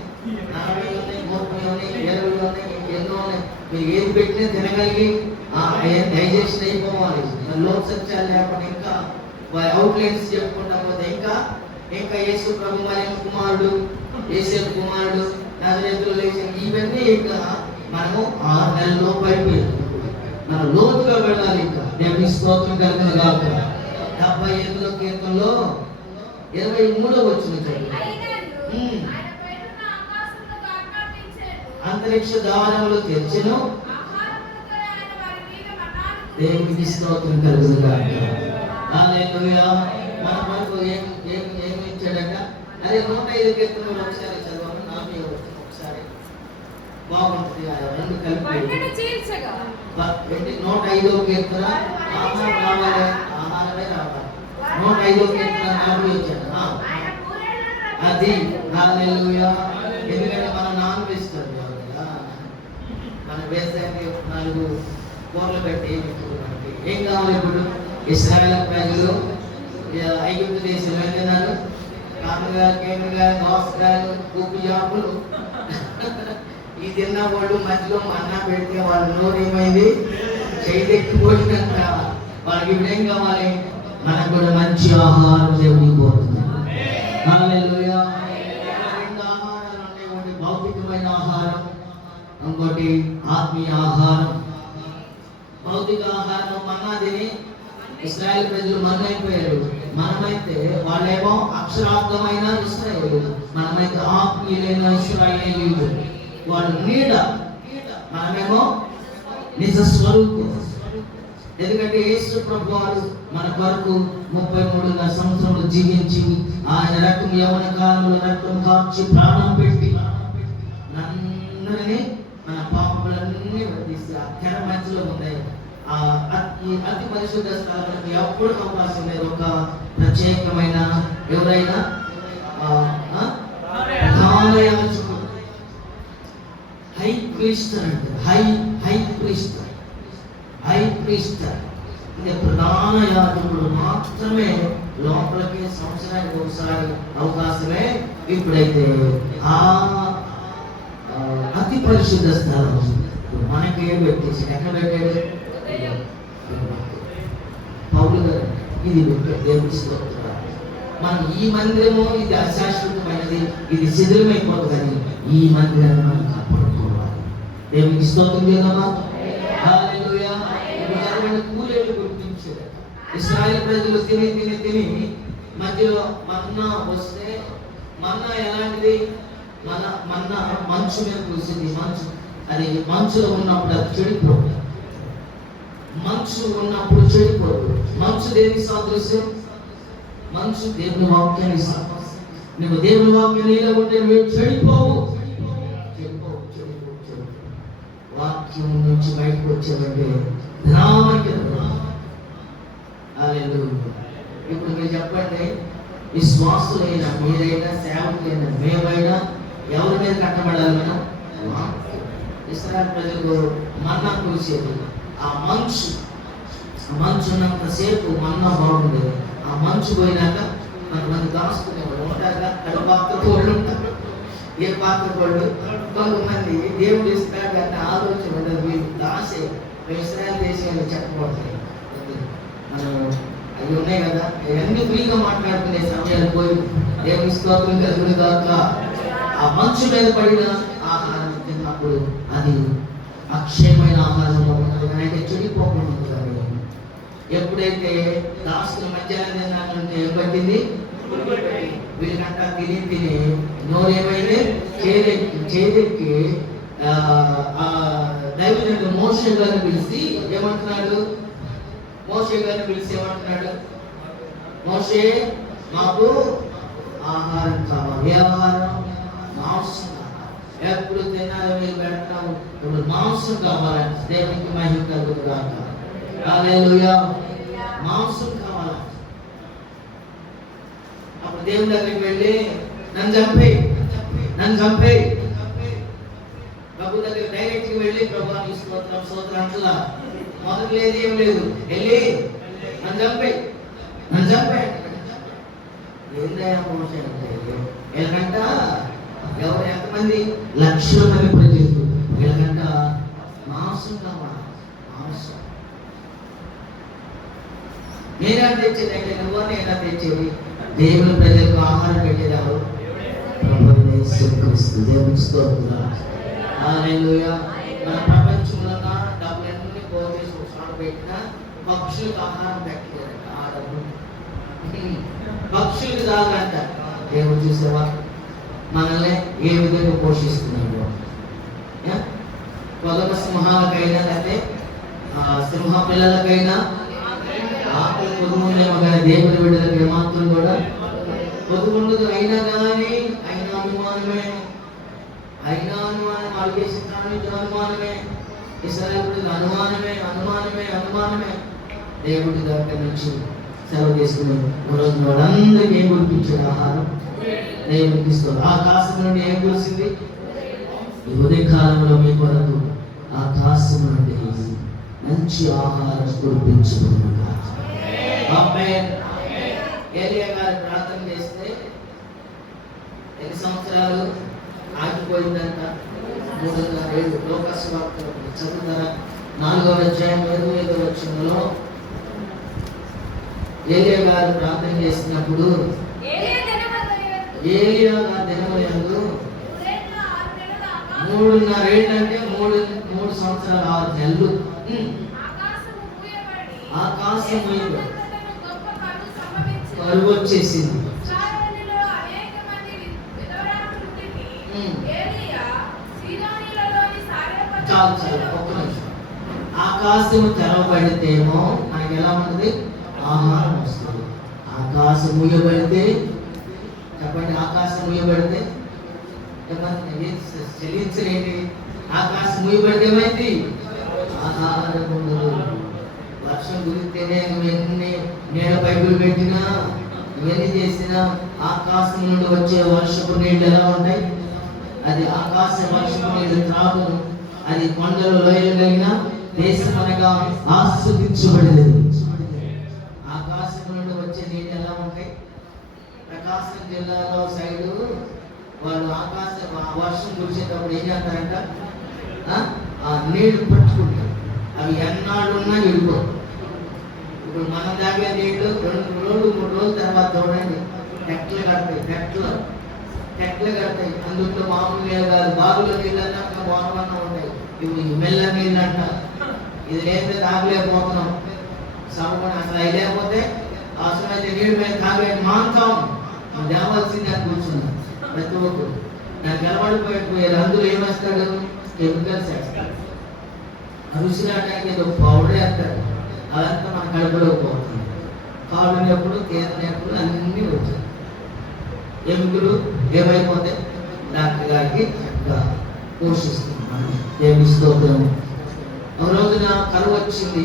40 ఉన్నాయి, 30 ఉన్నాయి, 20 ఉన్నాయి, ఎన్నో ఉన్నాయి. మీరు ఏది పెట్టినా తినగలిగి డైజెషన్ అయిపోవాలి. లోక్ సత్యాలు లేకుండా ఇంకా అవుట్లైన్స్ చెప్పుకుంటా పోతే ఇంకా ఇంకా యేసు ప్రభు మరియమ్మ కుమారుడు, యేసేపు కుమారుడు, నజరేతులో లేచిన ఇవన్నీ ఇంకా మనము 6 నెలల్లో అయిపోయింది. మనం లోతుగా వెళ్ళాలి. ఇంకా దేవుని స్తోత్రం కలుగును గాక. 78వ కీర్తనలో 23వ వచనం చదువు. అంతరిక్ష ద్వారములు తెరిచెను, దేవునికి స్తోత్రం కలుగును గాక. హల్లెలూయా. మన మనకు ఏమి ఇచ్చాడట? అదే 105 కీర్తనలు ఒకసారి చదవాలి. 40వ వచనం ఒకసారి బాగుంటుంది. రెండు కలిపి 105వ కీర్తన ఆహారం రావాలి, ఆహారమే రావాలి. 105వ కీర్తన 40 వచ్చాడు. అది హల్లెలూయా. ఎందుకంటే మనం నాన్ వెజ్ కదా, మన వేసానికి 4 కూరలు పెట్టి ఏం కావాలి? ఇప్పుడు ఇశ్రాయేల్ ప్రజలు ఐగుప్తు దేశంలో ఏం తిన్నారు? కాకరకాయ, కేంద్రకాయ, దోసకాయలు, ఉప్పు జాపులు. ఈ తిన్న వాళ్ళు మధ్యలో మన్నా పెడితే వాళ్ళ నోరు ఏమైంది? చేయిపోయినంత. వాళ్ళకి ఇప్పుడు ఏం కావాలి? మనకు కూడా మంచి ఆహారం దేవుడికి పోతుంది. హల్లెలూయా. 2 ఆహారాలు ఉన్నాయి. ఒకటి భౌతికమైన ఆహారం, ఇంకోటి ఆత్మీయ ఆహారం. భౌతిక ఆహారం మన్నా తిని ఇశ్రాయేల్ ప్రజలు మన్నా అయిపోయారు. మనమైతే వాళ్ళేమో అక్షరార్థమైన ఇశ్రాయేలు, మనమైతే ఆత్మీయులైన ఇశ్రాయేలీయులు. వాళ్ళు నీడ, మనమేమో నిజ స్వరూపం. ఎందుకంటే యేసు ప్రభు వారు మన కొరకు 33 సంవత్సరములు జీవించి ఆయన రక్తం యవ్వన కాలంలో రక్తం కార్చి ప్రాణం పెట్టి అందరినీ మన పాపములన్నీ తీసి ఆ తెర మధ్యలో ఉన్నాయి. అతి పరిశుద్ధ స్థలానికి ఎప్పుడు అవకాశం లేదు. ఒక ప్రత్యేకమైన ఎవరైనా ప్రధాన యాజకుడు, హై ప్రీస్ట్ అంటే హై ప్రీస్ట్ అంటే ప్రధాన యాజకుడు మాత్రమే లోపలికి సంవత్సరానికి ఒకసారి అవకాశమే. ఇప్పుడైతే ఆ అతి పరిశుద్ధ స్థలం మనకి ఏం పెట్టేసి ఎక్కడ పెట్టాడు? పౌలు గారు ఇది దేవుడి స్తోత్రం. మనం ఈ మందిరము ఇది అశాశ్వతమైనది, ఇది శిథిలమైపోతుందని ఈ మందిరాన్ని మనం కాపాడుకోవాలి. దేవునికి స్తోత్రం చేద్దామా? హల్లెలూయా. కూలీలు గుర్తించారు. ఇశ్రాయేల్ ప్రజలు తిని మధ్యలో మన్నా వస్తే, మన్నా ఎలాంటిది? మన్నా మంచు మీద కూర్చుంది. అది మంచులో ఉన్నప్పుడు అది చెడిపోదు. మంచు ఉన్నప్పుడు చెడిపోదు. మంచు దేనికి సాదృశ్యం? మంచు దేవుని వాక్యాన్ని సాదృశ్యం. నువ్వు దేవుని వాక్యం నీలో ఉంటే నువ్వు చెడిపోవు. వాక్యం నుంచి బయటకు వచ్చేదంటే ఇప్పుడు మీరు చెప్పండి, విశ్వాసులైనా మీరైనా సేవకులైనా మేమైనా ఎవరి మీద కట్టబడాలి? మనం ఇశ్రాయేలు ప్రజలకు మన్నా కురిసేది. ఆ మంచు ఉన్నంతసేపు మన్నా బాగుండేది. ఆ మంచు పోయినాక కొంతమంది దాచుకునేవాళ్ళు ఉంటారు. అది పాత్ర కోళ్ళు ఉంటారు. ఏ పాత్ర కోళ్ళు? కొంతమంది దేవుడు ఇస్తాడు అన్న ఆలోచన ఉండదు. వీళ్ళు దాసే ఇశ్రాయేలు దేశాన్ని చెప్పబడతాయి. మనం అవి ఉన్నాయి కదా, అవన్నీ ఫ్రీగా మాట్లాడుకునే సమయాలు పోయి దేవుని స్తోత్రం కలుగును గాక. ఆ మంచు మీద పడిన ఆహారం తిన్నప్పుడు అది అక్షయమైన ఆహారంలో ఉంటుంది, అయితే చెడిపోకుండా ఉంటుంది. ఎప్పుడైతే దాసుల మధ్యాహ్నం తిన్నానంటే ఏం పట్టింది? వీళ్ళకంట తిని నోరేమైంది? చేదెక్కి దైవజనుడు మోషే గారిని పిలిచి ఏమంటున్నాడు? మోషే మాకు ఆహారం కావాలి. ఏ ఆహారం? మాంసం. ఎప్పుడు తిన్నారో మీరు పెడతాము, ఇప్పుడు మాంసం కావాలంటే దేవునికి మహిమ కలుగును గాక. హల్లెలూయా. మాంసం కావాలంటే అప్పుడు దేవుని దగ్గరికి వెళ్ళి నన్ను చంపే ప్రభు దగ్గర డైరెక్ట్ గా వెళ్ళి ప్రభు స్తోత్రం అంటలా మొదటి లేదు, ఏం లేదు. వెళ్ళి నన్ను చంపే ఏందయ్యా మోసం అంటే వీళ్ళకంట ఎవరు ఎంతమంది? లక్షల మంది ప్రజలు. వీళ్ళకంట మాంసం కావాలి. మాంసం నేనా తెచ్చేది అంటే నువ్వు నేనా తెచ్చేది? దేవుని ప్రజలకు ఆహారం పెట్టేది ఎవరు? ప్రభువైన యేసుక్రీస్తు. దేవునికి స్తోత్రం. హల్లెలూయా. మన ప్రపంచంలో డబ్బులన్నీ పోగేసి ఒక చోట పెట్టినా పక్షులకు ఆహారం పెట్టలేదు. ఆ డబ్బు పక్షులకు దాగంట. దేవుడు చూసేవా మనల్ని ఏ విధంగా పోషిస్తున్నాడు. పొదమ సింహాలకైనా అంటే సింహ పిల్లలకైనా ఆకలి పొదుగుండేమో కానీ దేవుని బిడ్డలకు ఏమాత్రం కూడా పొదుగుండదు. అయినా కానీ అయినా అనుమానమే, అడిగేసిన అనుమానమే, ఇశ్రాయేలుకు అనుమానమే. దేవుడి దగ్గర నుంచి సెలవు తీసుకుని రోజు వాళ్ళందరికీ ఏం గుర్తించాడు? ఆహారం దేవుడికి ఇస్తారు. ఆకాశం నుండి ఏం కురిసింది? ఈ ఉదయకాలంలో మీ కొరకు ఆకాశం నుండి మంచి ఆహారం కురిపించుకున్నాడు. ఏలియా గారు ప్రార్థన చేస్తే ఎన్ని సంవత్సరాలు ఆగిపోయిందంట? 3.5 ఏళ్ళు. లోకస్వార్త చదువుతారా? 4వ అధ్యాయం 25వ వచనంలో ఏలియా గారు ప్రార్థన చేసినప్పుడు ఏలియా గారి దినములందు 3.5 ఏళ్ళు అంటే 3 సంవత్సరాలు 6 నెలలు ఆకాశం కరువు వచ్చేసింది. చాలు ఒక్క నిమిషం. ఆకాశము తెరవబడితేమో మనకి ఎలా ఉంటుంది? ఆహారం వస్తుంది. ఆకాశం మూయబడితే చెప్పండి, ఆకాశం మూయబడితే చెల్లించలేండి. ఆకాశం మూయబడితే ఏమైంది? ఆహారం ఉండదు. వర్షం కురిస్తేనే నువ్వెన్ని నీళ్ళ పైపులు పెట్టినా ఇవన్నీ చేసినా ఆకాశం నుండి వచ్చే వర్షపు నీళ్ళు ఎలా ఉంటాయి? అది ఆకాశ వర్షపు నీళ్ళు త్రాగును. అది కొండలు లోయలు కలిగిన దేశం అనగా ఆస్వాదించబడినది. ఆకాశం నుండి వచ్చే నీళ్ళు ఎలా ఉంటాయి? ప్రకాశం జిల్లాలో సైడు వాళ్ళు వర్షం కురిసేటప్పుడు ఏం చేస్తారంట? ఆ నీళ్లు పట్టుకుంటారు. అవి ఎన్నాళ్ళున్నా విడిపో. ఇప్పుడు మనం తాగే నీళ్లు 2 రోజులు 3 రోజుల తర్వాత చూడండి టెక్లు కడతాయి. అందులో మామూలుగా కాదు, బాగులో నీళ్ళన్నా బాగున్నా ఉంటాయి. ఇవి మెల్ల నీళ్ళు అంట. ఇది లేకపోతే తాగలేకపోతున్నాం. సమకూడదు అసలు అవి లేకపోతే అవసరమైతే నీళ్ళు మీద తాగే మాంసం తేవాల్సింది అని కూర్చున్నాం. ప్రతి ఒక్కరు దానికి నిలబడిపోయిపోయారు. అందులో ఏమేస్తాడు? కెమికల్స్ వేస్తాడు. రుచి రావడానికి ఏదో పౌడర్ వేస్తాడు. అదంతా మన కడుపులో పోతుంది. కాళ్ళునప్పుడు తీరనప్పుడు అన్నీ వచ్చాయి. ఎముకలు ఏమైపోతే డాక్టర్ గారికి చక్కగా పోషిస్తున్నాం. దేవుని స్తోత్రం. ఒక రోజున కరువు వచ్చింది.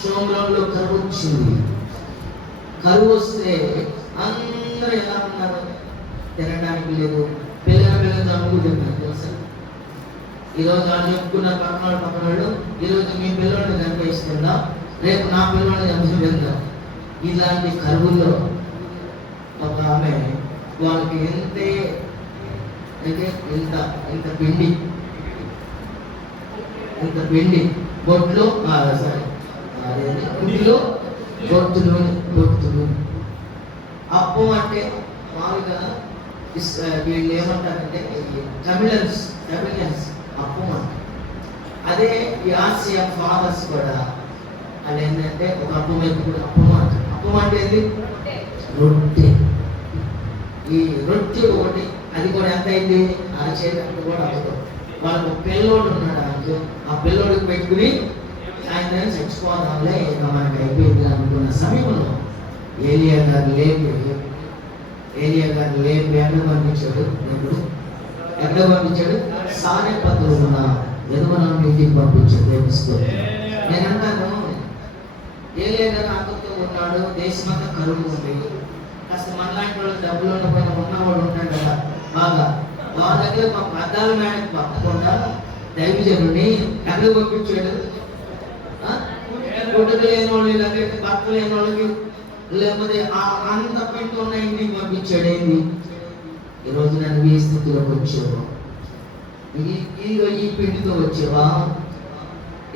సోమరంలో కరువు వచ్చింది. కరువు వస్తే అందరూ ఎలా ఉన్నారు? తినడానికి లేదు. పిల్లలు చంపుకుంటున్నారు. తెలుసా? ఈరోజు వాళ్ళు చెప్పుకున్న పక్కన ఈరోజు మీ పిల్లల్ని చంపేస్తుందా, రేపు నా పిల్లల్ని చంపేస్తుందా? ఇలాంటి కరువుల్లో ఒక ఆమె వాళ్ళకి ఇంత పిండి బొట్లో ఇంట్లో బొట్టులు అప్పం అంటే మామూలుగా వీళ్ళు ఏమంటారంటే తమిళన్స్ అప్పం అంటే అదే ఈ ఆసియా ఫాదర్స్ కూడా అది ఏంటంటే ఒక అప్పం ఎత్తుకుని అప్పం అంటే ఏంది? రొట్టె. ఈ రొట్టె ఒకటి అది కూడా ఎంత అయింది? అరచేటట్టు కూడా అవుతుంది. వాళ్ళకు పిల్లోడు ఉన్నాడు. ఆ పిల్లోడికి పెట్టుకుని సాయంత్రం చచ్చిపోదాంలే ఇక మనకి అయిపోయింది అనుకున్న సమయంలో ఏలియా గారు లేపి ఎక్కడ పంపించాడు? సారెపత్తులో ఉన్న యెహోవా ఇంటికి పంపించాడు. దేవిస్తూ నేనంటాను, ఏలియా గారు ఆకలితో ఉన్నాడు. దేశమంతా కరువు ఉంది. కాస్త మనలాంటి వాళ్ళు డబ్బులు ఉన్నవాడు ఉంటాడు కదా బాగా, వాళ్ళ దగ్గర అద్దాల మేడకు పంపకుండా దైవజనుడిని ఎక్కడికి పంపించాడు? గుడ్డలు లేని వాళ్ళు లేకపోతే భర్త లేని వాళ్ళకి లేకపోతే అంత పెట్టి ఉన్న ఇంటికి పంపించాడు. ఏంది ఈరోజు నన్ను ఈ స్థితిలోకి వచ్చావా? ఈ పిండితో వచ్చావా?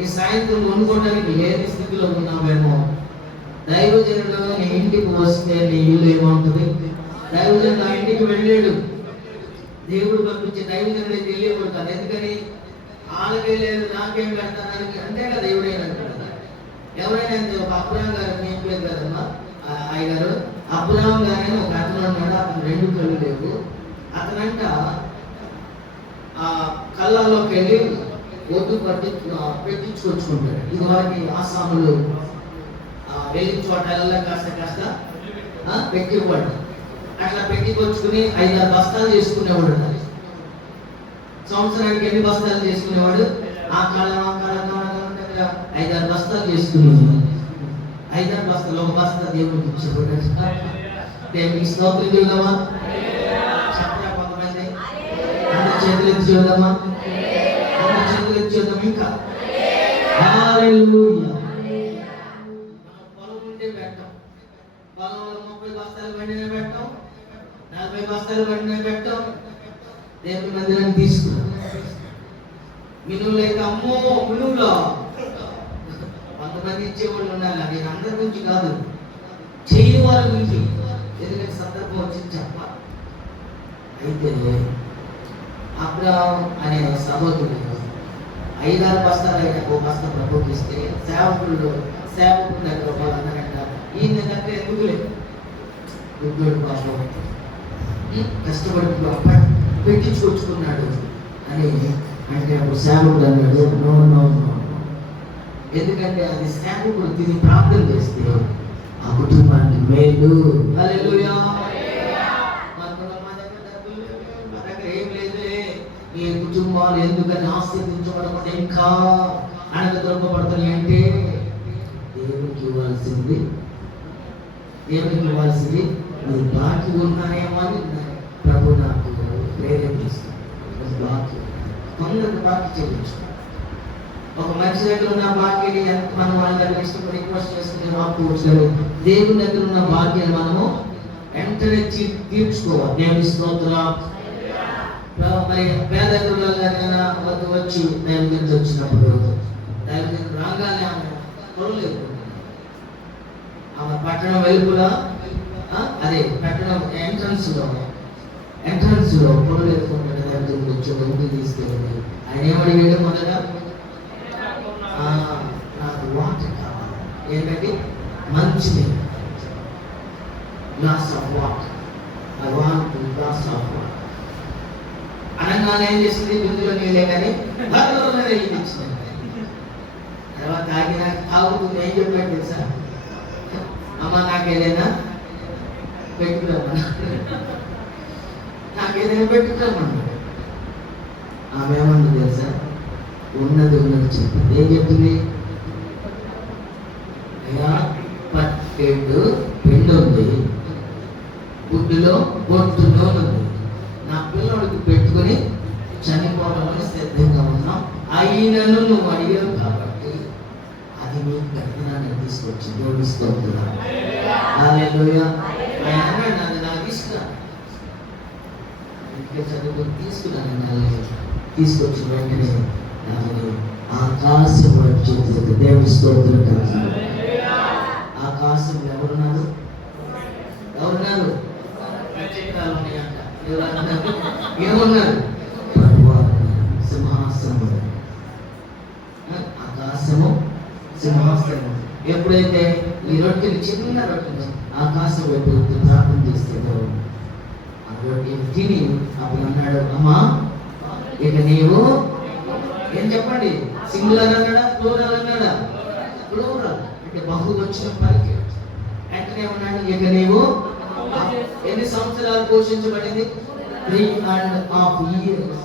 ఈ సాయంత్రం వండుకోవడానికి లేని స్థితిలో ఉన్నామేమో. దైవజనుడు నీ ఇంటికి వస్తే నీ ఇల్లు ఏమవుతుంది? దైవజనుడు ఆ ఇంటికి వెళ్ళాడు, దేవుడు పంపించే దైవజనుడు తెలియకూడదు కాదు. ఎందుకని? వాళ్ళకే లేదు నాకేం పెడతానని అంతే కదా దేవుడైనా అనుకుంటున్నారు. ఎవరైనా అంతే. ఒక అబ్రాహం గారు ఏం పేరు కదమ్మా అయ్యగారు, అబ్రాహం గారని ఒక అతను ఉన్నాడు. అతను 2 కళ్ళు లేవు. అతనంట ఆ కళ్ళల్లోకి వెళ్ళి ఒడ్డు పెట్టించుకొచ్చుకుంటాడు. ఇది వారికి ఆసాములు వెళ్ళిన చోట కాస్త పెట్టివ్వడు. అట్లా పెట్టికొచ్చుకుని 5-6 బస్తాలు చేసుకునేవాడు. సంవత్సరానికి ఎన్ని బస్తాలు చేసుకునేవాడు? ఆ కాలం 5-6 బస్తాలు చేసుకునేవాడు. 5-6 బస్తాలు, ఒక బస్తా దేవుడికి ఇచ్చేవాడు. దేవుడికి స్తోత్రం చూద్దామా? చెప్పరా కొంతమంది? అందరి చేతులు ఎత్తి చూద్దామా? అందరి చేతులు ఎత్తి చూద్దాం. ఇంకా హల్లెలూయా. పొలం ఉంటే పెట్టాం, పొలంలో 30 బస్తాలు బండినే పెట్టాం, 40 బస్తాలు బండినే పెట్టాం. దేవుని మందిరాన్ని తీసుకున్నాం. మినువులు అయితే అమ్మో మినువులో కొంతమంది ఇచ్చేవాళ్ళు ఉండాలి. అది అందరి గురించి కాదు, చేయని వాళ్ళ గురించి. ఎందుకంటే సందర్భం వచ్చి చెప్పాలి. అయితే అబ్రాహాం అనే సహోదరుడు 5-6 బస్తాలు అయినా ఒక బస్తా ప్రభుకి ఇస్తే సేవకుడు దగ్గర వాళ్ళందరంట ఈయన దగ్గర ఎందుకు లేదు, గుడ్డోడు పాపం కష్టపడి పెట్టించుకొచ్చుకున్నాడు అని అంటే అప్పుడు సేవకుడు అన్నాడు నో నో నో. ఎందుకంటే అది సేవకుడు తిని ప్రార్థన చేస్తే ఆ కుటుంబానికి మేలు. హల్లెలూయా. మా దగ్గర ఏం లేదే, ఈ కుటుంబాలు ఎందుకని ఆశీర్వదించబడకుండా ఇంకా అనగ దొరకబడుతున్నాయి అంటే దేవునికి ఇవ్వాల్సింది మీరు బాకీ ఉన్నారేమో అని ప్రభు నాకు ప్రేరేపిస్తుంది. బాకీ కొందరికి బాకీ చెల్లించు. ఒక మనిషి దగ్గర ఉన్న బాకీని మనం వాళ్ళ దగ్గర ఇష్టపడి రిక్వెస్ట్ చేసుకుని రాకపోవచ్చు. దేవుని దగ్గర ఉన్న బాకీని మనము వెంటనే తీర్చుకోవాలి. దేవుని స్తోత్రం. మరి పేద దగ్గర వద్దు వచ్చి దేవుని దగ్గర వచ్చినప్పుడు దేవుని దగ్గర రాగానే ఆమె పొరలేదు. ఆమె పట్టణం వెలుపులా అదే పట్టణం ఎంట్రన్స్ లో పొరలు ఎత్తుకుంటాడు. దేవుని దగ్గర వచ్చి ఒడ్డు తీసుకెళ్ళి ఆయన ఏమడిగాడు మొదట? నాకు వాటర్ కావాలి. ఏంటంటే మంచినీళ్ళు, glass of water. I want glass of water అనగానే ఏం చేసింది? బిందులో నీళ్ళే కానీ ఇచ్చింది. తర్వాత తాగి నాకు తాగుతుంది. ఏం చెప్పాడు తెలుసా? అమ్మ నాకేదైనా పెట్టుకురామన్నా, నాకేదైనా పెట్టుకురామన్నాడు. ఆమె ఏమన్నా తెలుసా? ఉన్నది చెప్పింది. ఏం చెప్తుంది? అయ్యా పట్టెడు పిండి ఉంది, గుడ్డులో బొట్టు నూనె ఉంది, నా పిల్లడికి పెట్టుకుని చనిపోవడానికి సిద్ధంగా ఉన్నాం. అయినను నువ్వు అడిగావు కాబట్టి అది నీకు పెద్దనాన్ని తీసుకొచ్చి జోడిస్తున్నా. హల్లెలూయా. ఆయన అన్నాడు అది నాకు ఇష్టం, అందుకే చదువుకొని తీసుకున్నాను. తీసుకొచ్చి వెంటనే ఆకాశం చేతులకు దేవుని స్తోత్రం కలిసి. ఆకాశం ఎవరున్నారు? ఏమన్నారు? సింహాసనము. ఆకాశము సింహాసనము. ఎప్పుడైతే ఈ రొట్టెని చిన్న రొట్టెని ఆకాశం వైపు ప్రార్థన చేస్తే ఆ రొట్టెని తిని అప్పుడు అన్నాడు, అమ్మా ఇక నీవు ఏం చెప్పండి? సింగులర్ అన్నాడా, ప్లూరల్ అన్నాడా? ప్లూరల్ అంటే బహువచనం పలికి. వెంటనే ఉన్నాడు, ఇక నీవు ఎన్ని సంవత్సరాలు పోషించబడింది? 3.5 years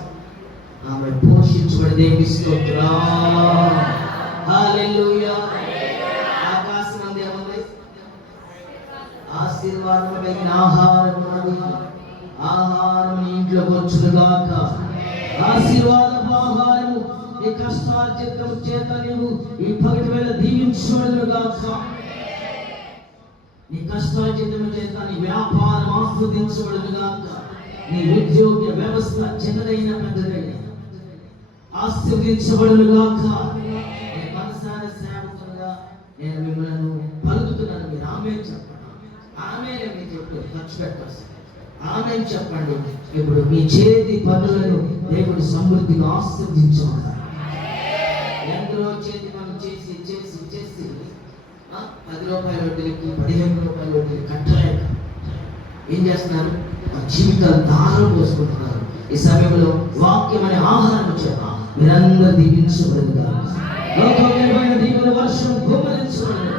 ఆమె పోషించబడి. దేవుని స్తోత్రం. హల్లెలూయా. ఆకాశం అందే ఉంది, ఆశీర్వాదం కలిగిన ఆహారం ఉన్నది. ఆహారం ఇంట్లోకి వచ్చునుగాక. ఆశీర్వాదపు ఆహారము నీ కష్టార్జితం చేత నీవు ఈ పగటి వేళ దీవించబడునుగాక. నీ కష్టార్జితం చేత నీ వ్యాపారం ఆస్వాదించబడునుగాక. నీ ఉద్యోగ వ్యవస్థ చిన్నదైన పెద్దదైన ఆస్వాదించబడునుగాక. మనసారా సేవకులుగా నేను మిమ్మల్ని పలుకుతున్నాను. ఆమె మీకు చెప్పు ఖర్చు పెట్టాల్సింది. ఆమె చెప్పండి. ఇప్పుడు మీ చేతి పనులను దేవుడు సమృద్ధిగా ఆస్వాదించుకున్నారు. ఎందరో చేతి పనులు చేసి చేసి చేసి 10 రూపాయల వడ్డీలకి 15 రూపాయల వడ్డీలు కట్టలేక ఏం చేస్తున్నారు? జీవితాలు దారం పోసుకుంటున్నారు. ఈ సమయంలో వాక్యం అనే ఆహారం చేత మీరందరూ దీవించబడుతున్నారు. లోకమైన దీవుల వర్షం కుమ్మరించబడును.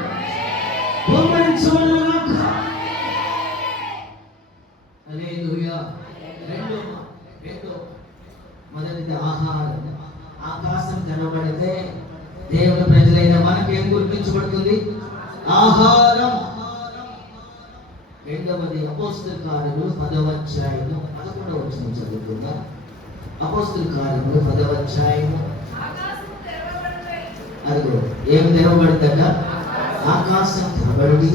హల్లెలూయా. రెండో మొదటిది ఆహారం. ఆకాశం కనబడితే దేవుని ప్రజలైన మనకేం గుర్తించబడుతుంది? ఆహారం. రెండవది అపోస్తల కార్యములు 10వ అధ్యాయము 11వ వచనం చదువుకుందాం. అపోస్తల కార్యములు 10వ అధ్యాయము. అదిగో ఏం తెరవబడిందట? ఆకాశం తెరవబడి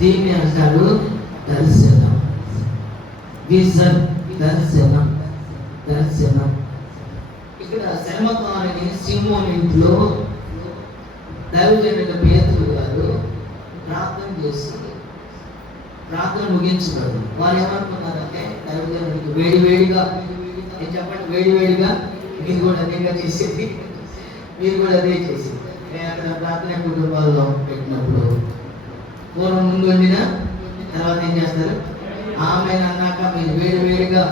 దీన్ని అంటారు దర్శనం. విజన్, దర్శనం. దర్శనం. ఇక్కడ శ్రమకారుని సిమోను ఇంట్లో దైవజనుడు పేతురు గారు ప్రార్థన చేసి ప్రార్థన ముగించబడింది. వారు ఏమనుకున్నారంటే దైవజనుడికి వేడివేడిగా చెప్పండి, వేడివేడిగా మీరు కూడా అదేగా చేసేది, మీరు కూడా అదే చేసేది. నేను అక్కడ ప్రార్థన కుటుంబాల్లో పెట్టినప్పుడు పూర్వం ముందు వండిన తర్వాత ఏం చేస్తారు? ఆమె అన్నాక మీరు వేడివేడిగా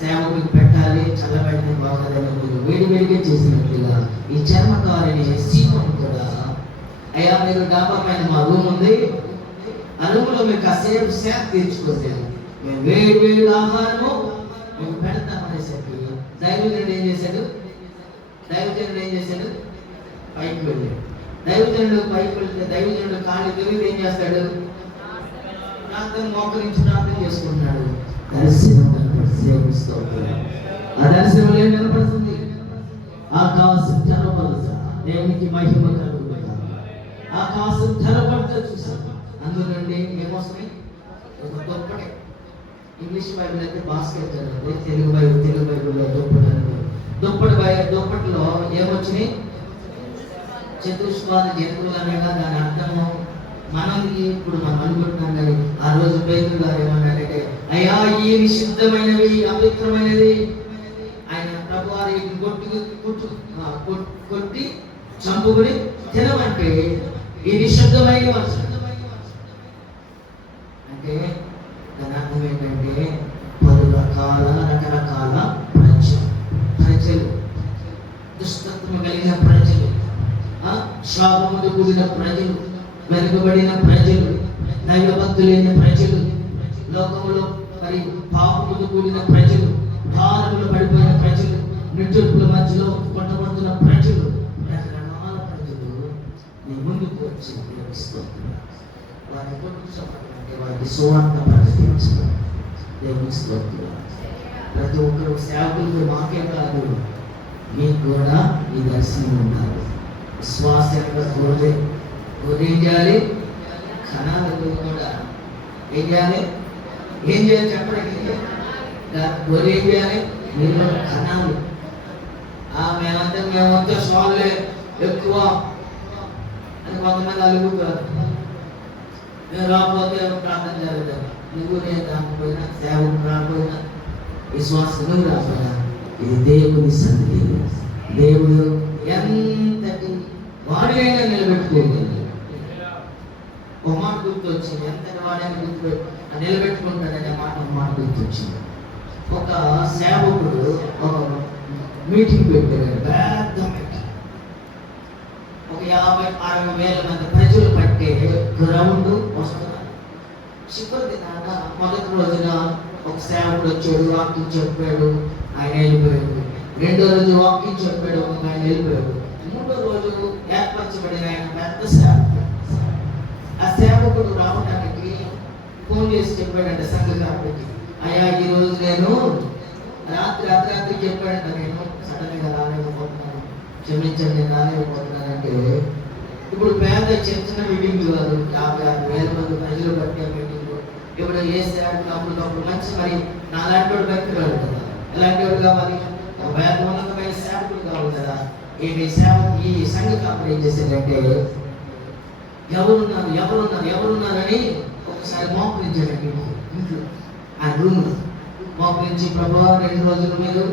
సేవకుడికి పెట్టాలి, చల్లబెట్టిన బాగుందని మీరు వేడివేడిగా చేసినట్లుగా ఈ చర్మకారిని సీమను కూడా, అయ్యా మీరు డాబా పైన మా రూమ్ ఉంది, ఆ రూమ్లో మీకు కాసేపు సేవ తీర్చుకోండి, మేము వేడి ఆహారము మీకు పెడతామనేసరికి దైవజనుడు ఏం చేశాడు? పైకి వెళ్ళాడు. దైవజనుడు పైకి వెళ్తే దైవజనుడు కాళ్ళు తిరిగి ఏం చేస్తాడు? ప్రార్థన మోకరించి ప్రార్థన చేసుకుంటున్నాడు. దర్శనం సేవిస్తూ ఆ దర్శనం ఏం కనపడుతుంది? ఆకాశం తెరపడతా, దేవునికి మహిమ కలుగుతా. ఆకాశం తెరపడతా చూసాను. అందులోండి ఏమొస్తాయి? ఒక దుప్పటి. ఇంగ్లీష్ బైబిల్ అయితే బాస్కెట్ అంటే, తెలుగు బైబిల్లో దుప్పటిలో ఏమొచ్చినాయి? చతుష్పాద జంతువులు అనగా దాని అర్థము మనకి ఇప్పుడు మనం అనుకుంటున్నాం. కానీ ఆ రోజు పేతురు గారు ఏమన్నారంటే, అయ్యా ఈ నిషిద్ధమైనవి, అపవిత్రమైనది, ఆయన ప్రభువారి కొట్టి చంపుకుని తినమంటే ఈ నిషిద్ధమైన అంటే దాని అర్థం ఏంటంటే రకరకాల ప్రజలు, దుష్టత్వం కలిగిన ప్రజలు, శాపముతో కూడిన ప్రజలు, వెనుకబడిన ప్రజలు, దైవభక్తులైన ప్రజలు, లోకంలో మరి పాపముతో కూడిన ప్రజలు, భారములు పడిపోయిన ప్రజలు, నిట్టూర్పుల మధ్యలో కొట్టబడుతున్న ప్రజలు, రకరకాల ప్రజలు నీ ముందుకు వచ్చి వారి అంటే వారికి సువార్త ప్రకటించడం. దేవుని స్తోత్రం. ప్రతి ఒక్కరు సేవకులకు మాకే కాదు, మీకు కూడా ఈ దర్శనం ఉండాలి. విశ్వాసంగా కోరే ఏం చేయాలి? కణాలు కూడా ఏం చేయాలి చెప్పడానికి కోరి ఏం చేయాలి? మీరు కణాలు మేమంతా స్వాళ్ళే ఎక్కువ అని కొంతమంది అలుగుతారు. మేము రాకపోతే ప్రార్థన జరుగుతారు. నువ్వు నేను రాకపోయినా, సేవకు రాకపోయినా, విశ్వాసం నువ్వు రాకపోయినా, ఇది దేవుని సన్నిధి. దేవుడు ఎంతటి వాడినైనా నిలబెట్టుకోగలడు. ఒక మాట గుర్తొచ్చింది, ఎంతటి వాడైనా నిలబెట్టుకుంటాడనే మాట గుర్తొచ్చింది. ఒక సేవకుడు ఒక మీటింగ్ పెట్టాడు, పెద్ద ఒక 50-60 వేల మంది ప్రజలు పట్టే గ్రౌండ్ వస్తున్నారు. చివరి దినాన మొదటి రోజున ఒక సేవకుడు వచ్చాడు, వాక్యం చెప్పాడు, ఆయన వెళ్ళిపోయాడు. రెండో రోజు వాక్యం చెప్పాడు, ఆయన వెళ్ళిపోయాడు. మూడో రోజు ఏర్పరచబడిన ఆయన పెద్ద సేవకుడు. ఆ సేవకుడు రావడానికి ఫోన్ చేసి చెప్పాడంట సంఘకారుడికి, అయ్యా ఈ రోజు నేను అర్ధరాత్రి చెప్పాడంట, నేను సడన్గా రాలేకపోతున్నాను, క్షమించండి నేను రాలేకపోతున్నాను అంటే, ఇప్పుడు పేద చిన్న చిన్న మీటింగ్ కాదు, 50,000 మంది ప్రజలు బట్టే మీటింగ్. ఇప్పుడు ఏ సేవకు అప్పుడు మంచి మరి నాలాంటి వాడు బతికాడు కదా, ఎలాంటి వాడు కావాలి? ఉన్నతమైన సేవకులు కావాలి కదా. ఈ సంఘ కాపుడు ఏం చేశాడంటే, ఎవరున్నారని ఒకసారి మోకరించాడండి ఇంట్లో, ఆ రూమ్ మోకరించి, ప్రభావ 2 రోజులు మీరు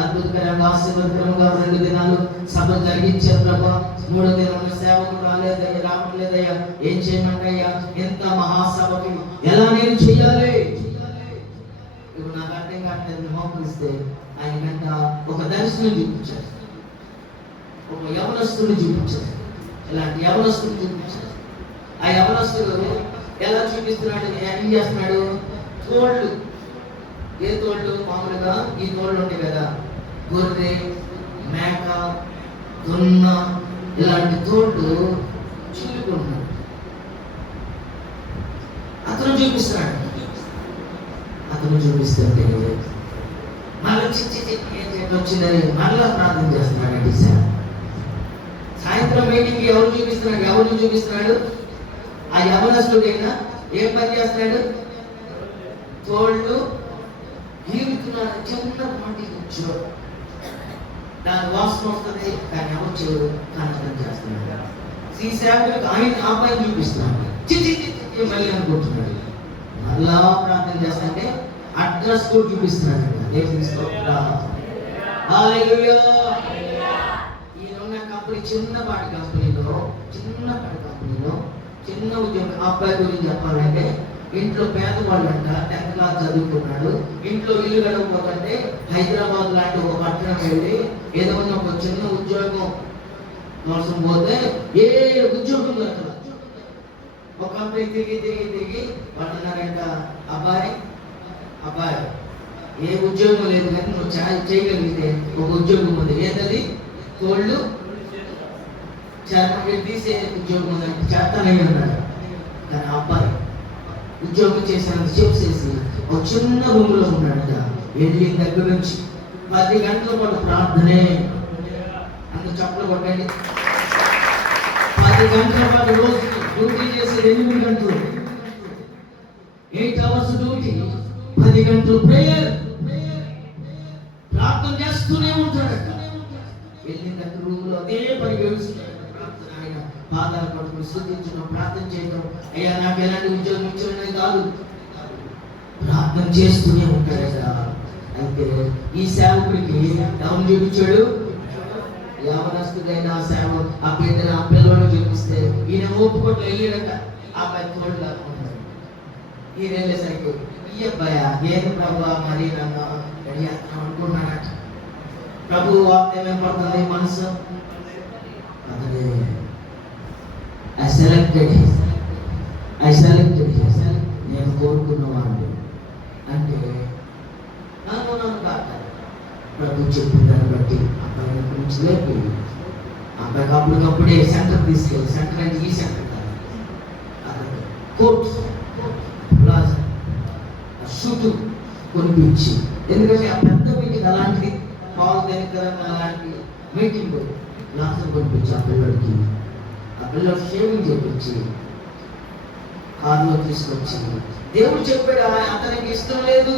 అద్భుతకరంగా ఆశీర్వాదకరంగా 2 దినాలు సభ జరిగించారు ప్రభా, 3వ దినం సేవకు రావట్లేదయ్యా, ఏం చేయమంటయ్యా? ఎంత మహాసభకి ఎలా నేను చెయ్యాలి? ఇప్పుడు నాకు అర్థం కావట్లేదు. మోకరిస్తే ఆయన వెంట ఒక దర్శనం చూపించారు, ఒక యవనస్తుని చూపించారు. ఇలాంటి యవనస్తుని చూపించారు. ఆ యవనస్తుడు ఎలా చూపిస్తున్నాడు? ఏం చేస్తున్నాడు? తోళ్ళు, ఏ తోళ్ళు? మామూలుగా ఈ తోళ్ళు ఉంటాయి కదా, గొర్రె, మేక, దున్న, ఇలాంటి తోళ్ళు చిల్లుకుంటున్నాడు. అతను చూపిస్తుంటే మళ్ళీ వచ్చిందని మళ్ళా ప్రార్థన చేస్తున్నాడు. సాయంత్రం మీటింగ్ ఎవరిని చూపిస్తున్నాడు? ఆ యవనస్తుడైనా ఏం పని చేస్తున్నాడు? తోళ్ళు గీరుతున్నాడు. చిన్న పాటి కూర్చో, దాని వాసన వస్తుంది, కానీ ఎవరు చేయరు, కానీ అర్థం చేస్తున్నాడు. ఈ సేవకులకు ఆయన ఆ పని చూపిస్తున్నాడు. మళ్ళీ అనుకుంటున్నాడు. మళ్ళా ప్రార్థన చేస్తుంటే అడ్రస్ కూడా చూపిస్తున్నాడు. ఈయన కంపెనీ చిన్నపాటి కంపెనీలో చిన్న ఉద్యోగం. అబ్బాయి గురించి చెప్పాలంటే ఇంట్లో పేదవాళ్ళు అంట, 10th క్లాస్ చదువుకున్నాడు. ఇంట్లో ఇల్లు గడవకపోతే హైదరాబాద్ లాంటి ఒక పట్టణం వెళ్ళి ఏదో ఒక చిన్న ఉద్యోగం కోసం పోతే ఏ ఉద్యోగం దొరకదు. ఒక కంపెనీ తిరిగి వాళ్ళు అన్నారంట, అబ్బాయి ఏ ఉద్యోగం లేదు, కానీ నువ్వు చేయగలిగితే ఒక ఉద్యోగం ఉంది. ఏంటది? తోళ్ళు చర్మం తీసే ఉద్యోగం ఉందంటే చేస్తానని అన్నాడు. కానీ అబ్బాయి ఉద్యోగం చేసినంత చేసి ఒక చిన్న రూమ్లో ఉన్నాడట. వెళ్ళిన దగ్గర నుంచి 10 గంటల పాటు ప్రార్థనే. అంత చప్పలు కొట్టండి. 10 గంటల పాటు రోజు డ్యూటీ చేసేది 8 గంటలు, 8 hours డ్యూటీ, 10 గంటలు ప్రేయర్, ప్రార్థన చేస్తూనే ఉంటాడట. వెళ్ళిన దగ్గర రూమ్లో అదే పని వేస్తున్నాడు. ప్రార్థన, ఆయన పాదాలు పట్టుకుని స్తుతించడం, ప్రార్థన చేయడం. అయ్యా నాకు ఎలాంటి ఉద్యోగం ఇచ్చాడనే కాదు, ప్రార్థన చేస్తూనే ఉంటాడట. అయితే ఈ సేవకుడికి ఎవరు చూపించాడు? యవనస్తుడైన సేవ ఆ పిల్లవాడు చూపిస్తే ఈయన ఓపుకోట్లు వెళ్ళాడట. ఆ అబ్బాయి తోడు కాకుండా ఈయన వెళ్ళేసరికి ఈ అబ్బాయి ఏం ప్రభు మరి నన్ను అనుకున్నాడట. ప్రభు వాక్యం ఏం పడుతుంది మనసు? అతనే ఐ సెలెక్టెడ్ నేను కోరుకున్నవాడు అంటే నన్ను కాదు. ప్రభు చెప్పిన దాన్ని బట్టి అబ్బాయి గురించి లేపి అబ్బాయికి అప్పటికప్పుడే సెంటర్ తీసుకెళ్ళి, సెంటర్ అంటే ఈ సెంటర్ కాదు, అతను కోట్ ప్లాజా షూటు కొనిపించి, ఎందుకంటే ఆ పెద్ద మీటింగ్ అలాంటిది, పాలు దగ్గర అలాంటి మీటింగ్ గ్లాసులు కొనిపించి ఆ పిల్లడు షేవింగ్ చేపించి కారులో తీసుకొచ్చి, దేవుడు చెప్పాడు అతనికి ఇష్టం లేదు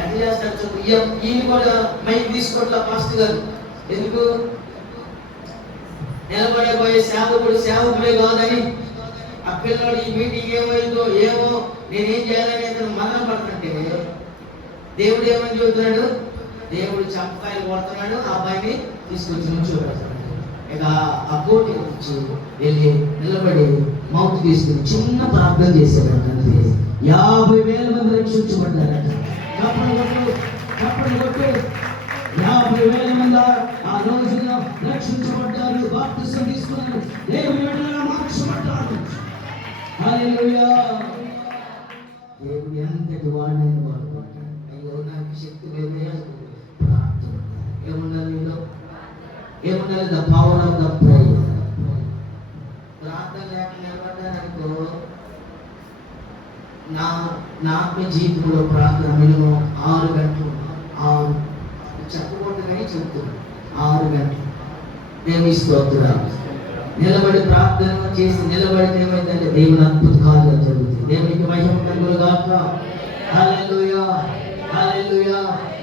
ఎట్లా చేస్తాడు చెప్పు. ఈయన కూడా మైక్ తీసుకోవట్లా ఫాస్ట్ గారు. ఎందుకు? నిలబడబోయే సేవకుడే కాదని ఆ పిల్లడు ఈ మీటింగ్ ఏమైందో ఏమో నేనేం చేయాలని అతను మదన పడుతుంటే దేవుడు ఏమని చెబుతున్నాడు? దేవుడు చంపకాయలు కొడుతున్నాడు. ఆ అబ్బాయిని తీసుకొచ్చి నుంచోబెడతాడు. ఇక ఆ కోటి వచ్చి వెళ్ళి నిలబడి మౌత్ తీసుకుని చిన్న ప్రార్థన చేశాడంట. అంతే 50,000 మంది రక్షించబడ్డారట. కప్పలు కొట్టు 50,000 మంది ఆ రోజున రక్షించబడ్డారు, బాప్తిసం తీసుకున్నారు, దేవుని బిడ్డలుగా మార్చబడ్డారు. హల్లెలూయా. దేవుని అంతటి వాడిని వాడుకుంటాడు. అయ్యో నాకు శక్తి లేదే, ప్రార్థన ఏముండాలి నీలో? ఏముండాలి? The power of the prayer. ప్రార్థన లేక నిలబడ్డారనుకో, నా ఆత్మ జీవితంలో ప్రార్థన మినిమం 6 గంటలు, 6 చెప్పకూడదు కానీ చెప్తున్నాను, 6 గంటలు. మేము స్తోత్రాలు. నిలబడి ప్రార్థన చేసి నిలబడితే ఏమైందంటే దేవుని అద్భుత కార్యాలు జరుగుతుంది. దేవునికి మహిమ కలుగును గాక. హల్లెలూయా, హల్లెలూయా.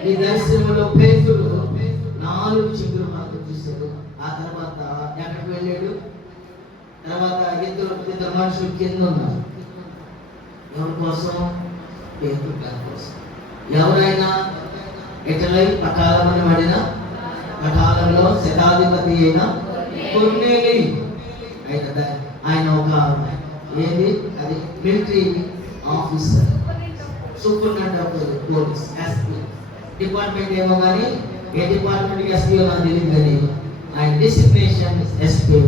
ఈ దర్శనంలో పేతురు 4 చిగురు మాత్రం చూశాడు. ఆ తర్వాత ఎక్కడికి వెళ్ళాడు? తర్వాత ఇద్దరు మనుషులు కింద ఉన్నారు. ఎవరి కోసం? పేతురు గారి కోసం. ఎవరైనా ఇటలై పటాలమని పడిన పటాలంలో శతాధిపతి అయిన కొర్నేలి అయితే ఆయన ఒక ఏది అది military officer, superintendent of police, SP department ఏమో కానీ ఏ డిపార్ట్మెంట్ ఎస్పీ నాకు తెలియదు కానీ ఆయన డిసిగ్నేషన్ ఎస్పీ.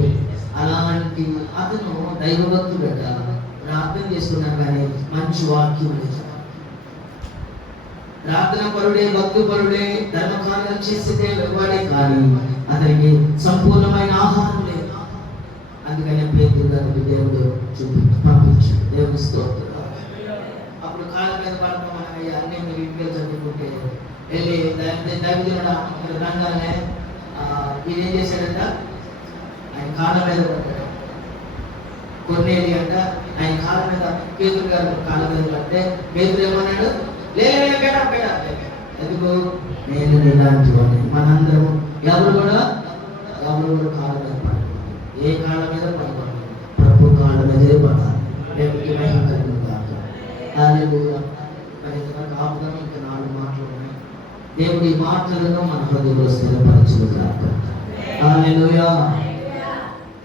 అలాంటి అతను దైవభక్తుడట. ప్రార్థన చేసుకున్నాను కానీ మంచి వాక్యం లేదు. ప్రార్థన పరుడే, భక్తి పరుడే, ధర్మకార్యం చేసేదే వాడే కానీ అతనికి సంపూర్ణమైన ఆహారం లేదు. అందుకని పేతురు గారికి దేవుడు పంపించాడు. దేవుని స్తోత్రం. అప్పుడు కాళ్ళ మీద పడతాం మనం అన్నీ మీరు ఇంట్లో చదువుకుంటే వెళ్ళి దైవజనుడు అక్కడ రంగానే ఈయన ఏం చేశాడంట? ఆయన కాళ్ళ మీద పడ్డాడు. కొర్నేలి అంట ఆయన కాళ్ళ మీద, పేతురు గారు కాళ్ళ మీద పడితే పేతురు ఏమన్నాడు? ఎందుకు? నేను ఇలాంటి వాడిని. మనందరం ఎవరు కూడా కాళ్ళ మీద పడాలి. ఏ కాళ్ళ మీద పడకూడదు? ప్రభు కాళ్ళ మీదే పడాలి. దేవునికి మహిమ కలుగును గాక. హల్లెలూయా. మరి ఆపుదాం. ఇంకా 4 మాటలు ఉన్నాయి. దేవుడి మాటలను మన హృదయంలో స్థిరపరచును గాక. హల్లెలూయా.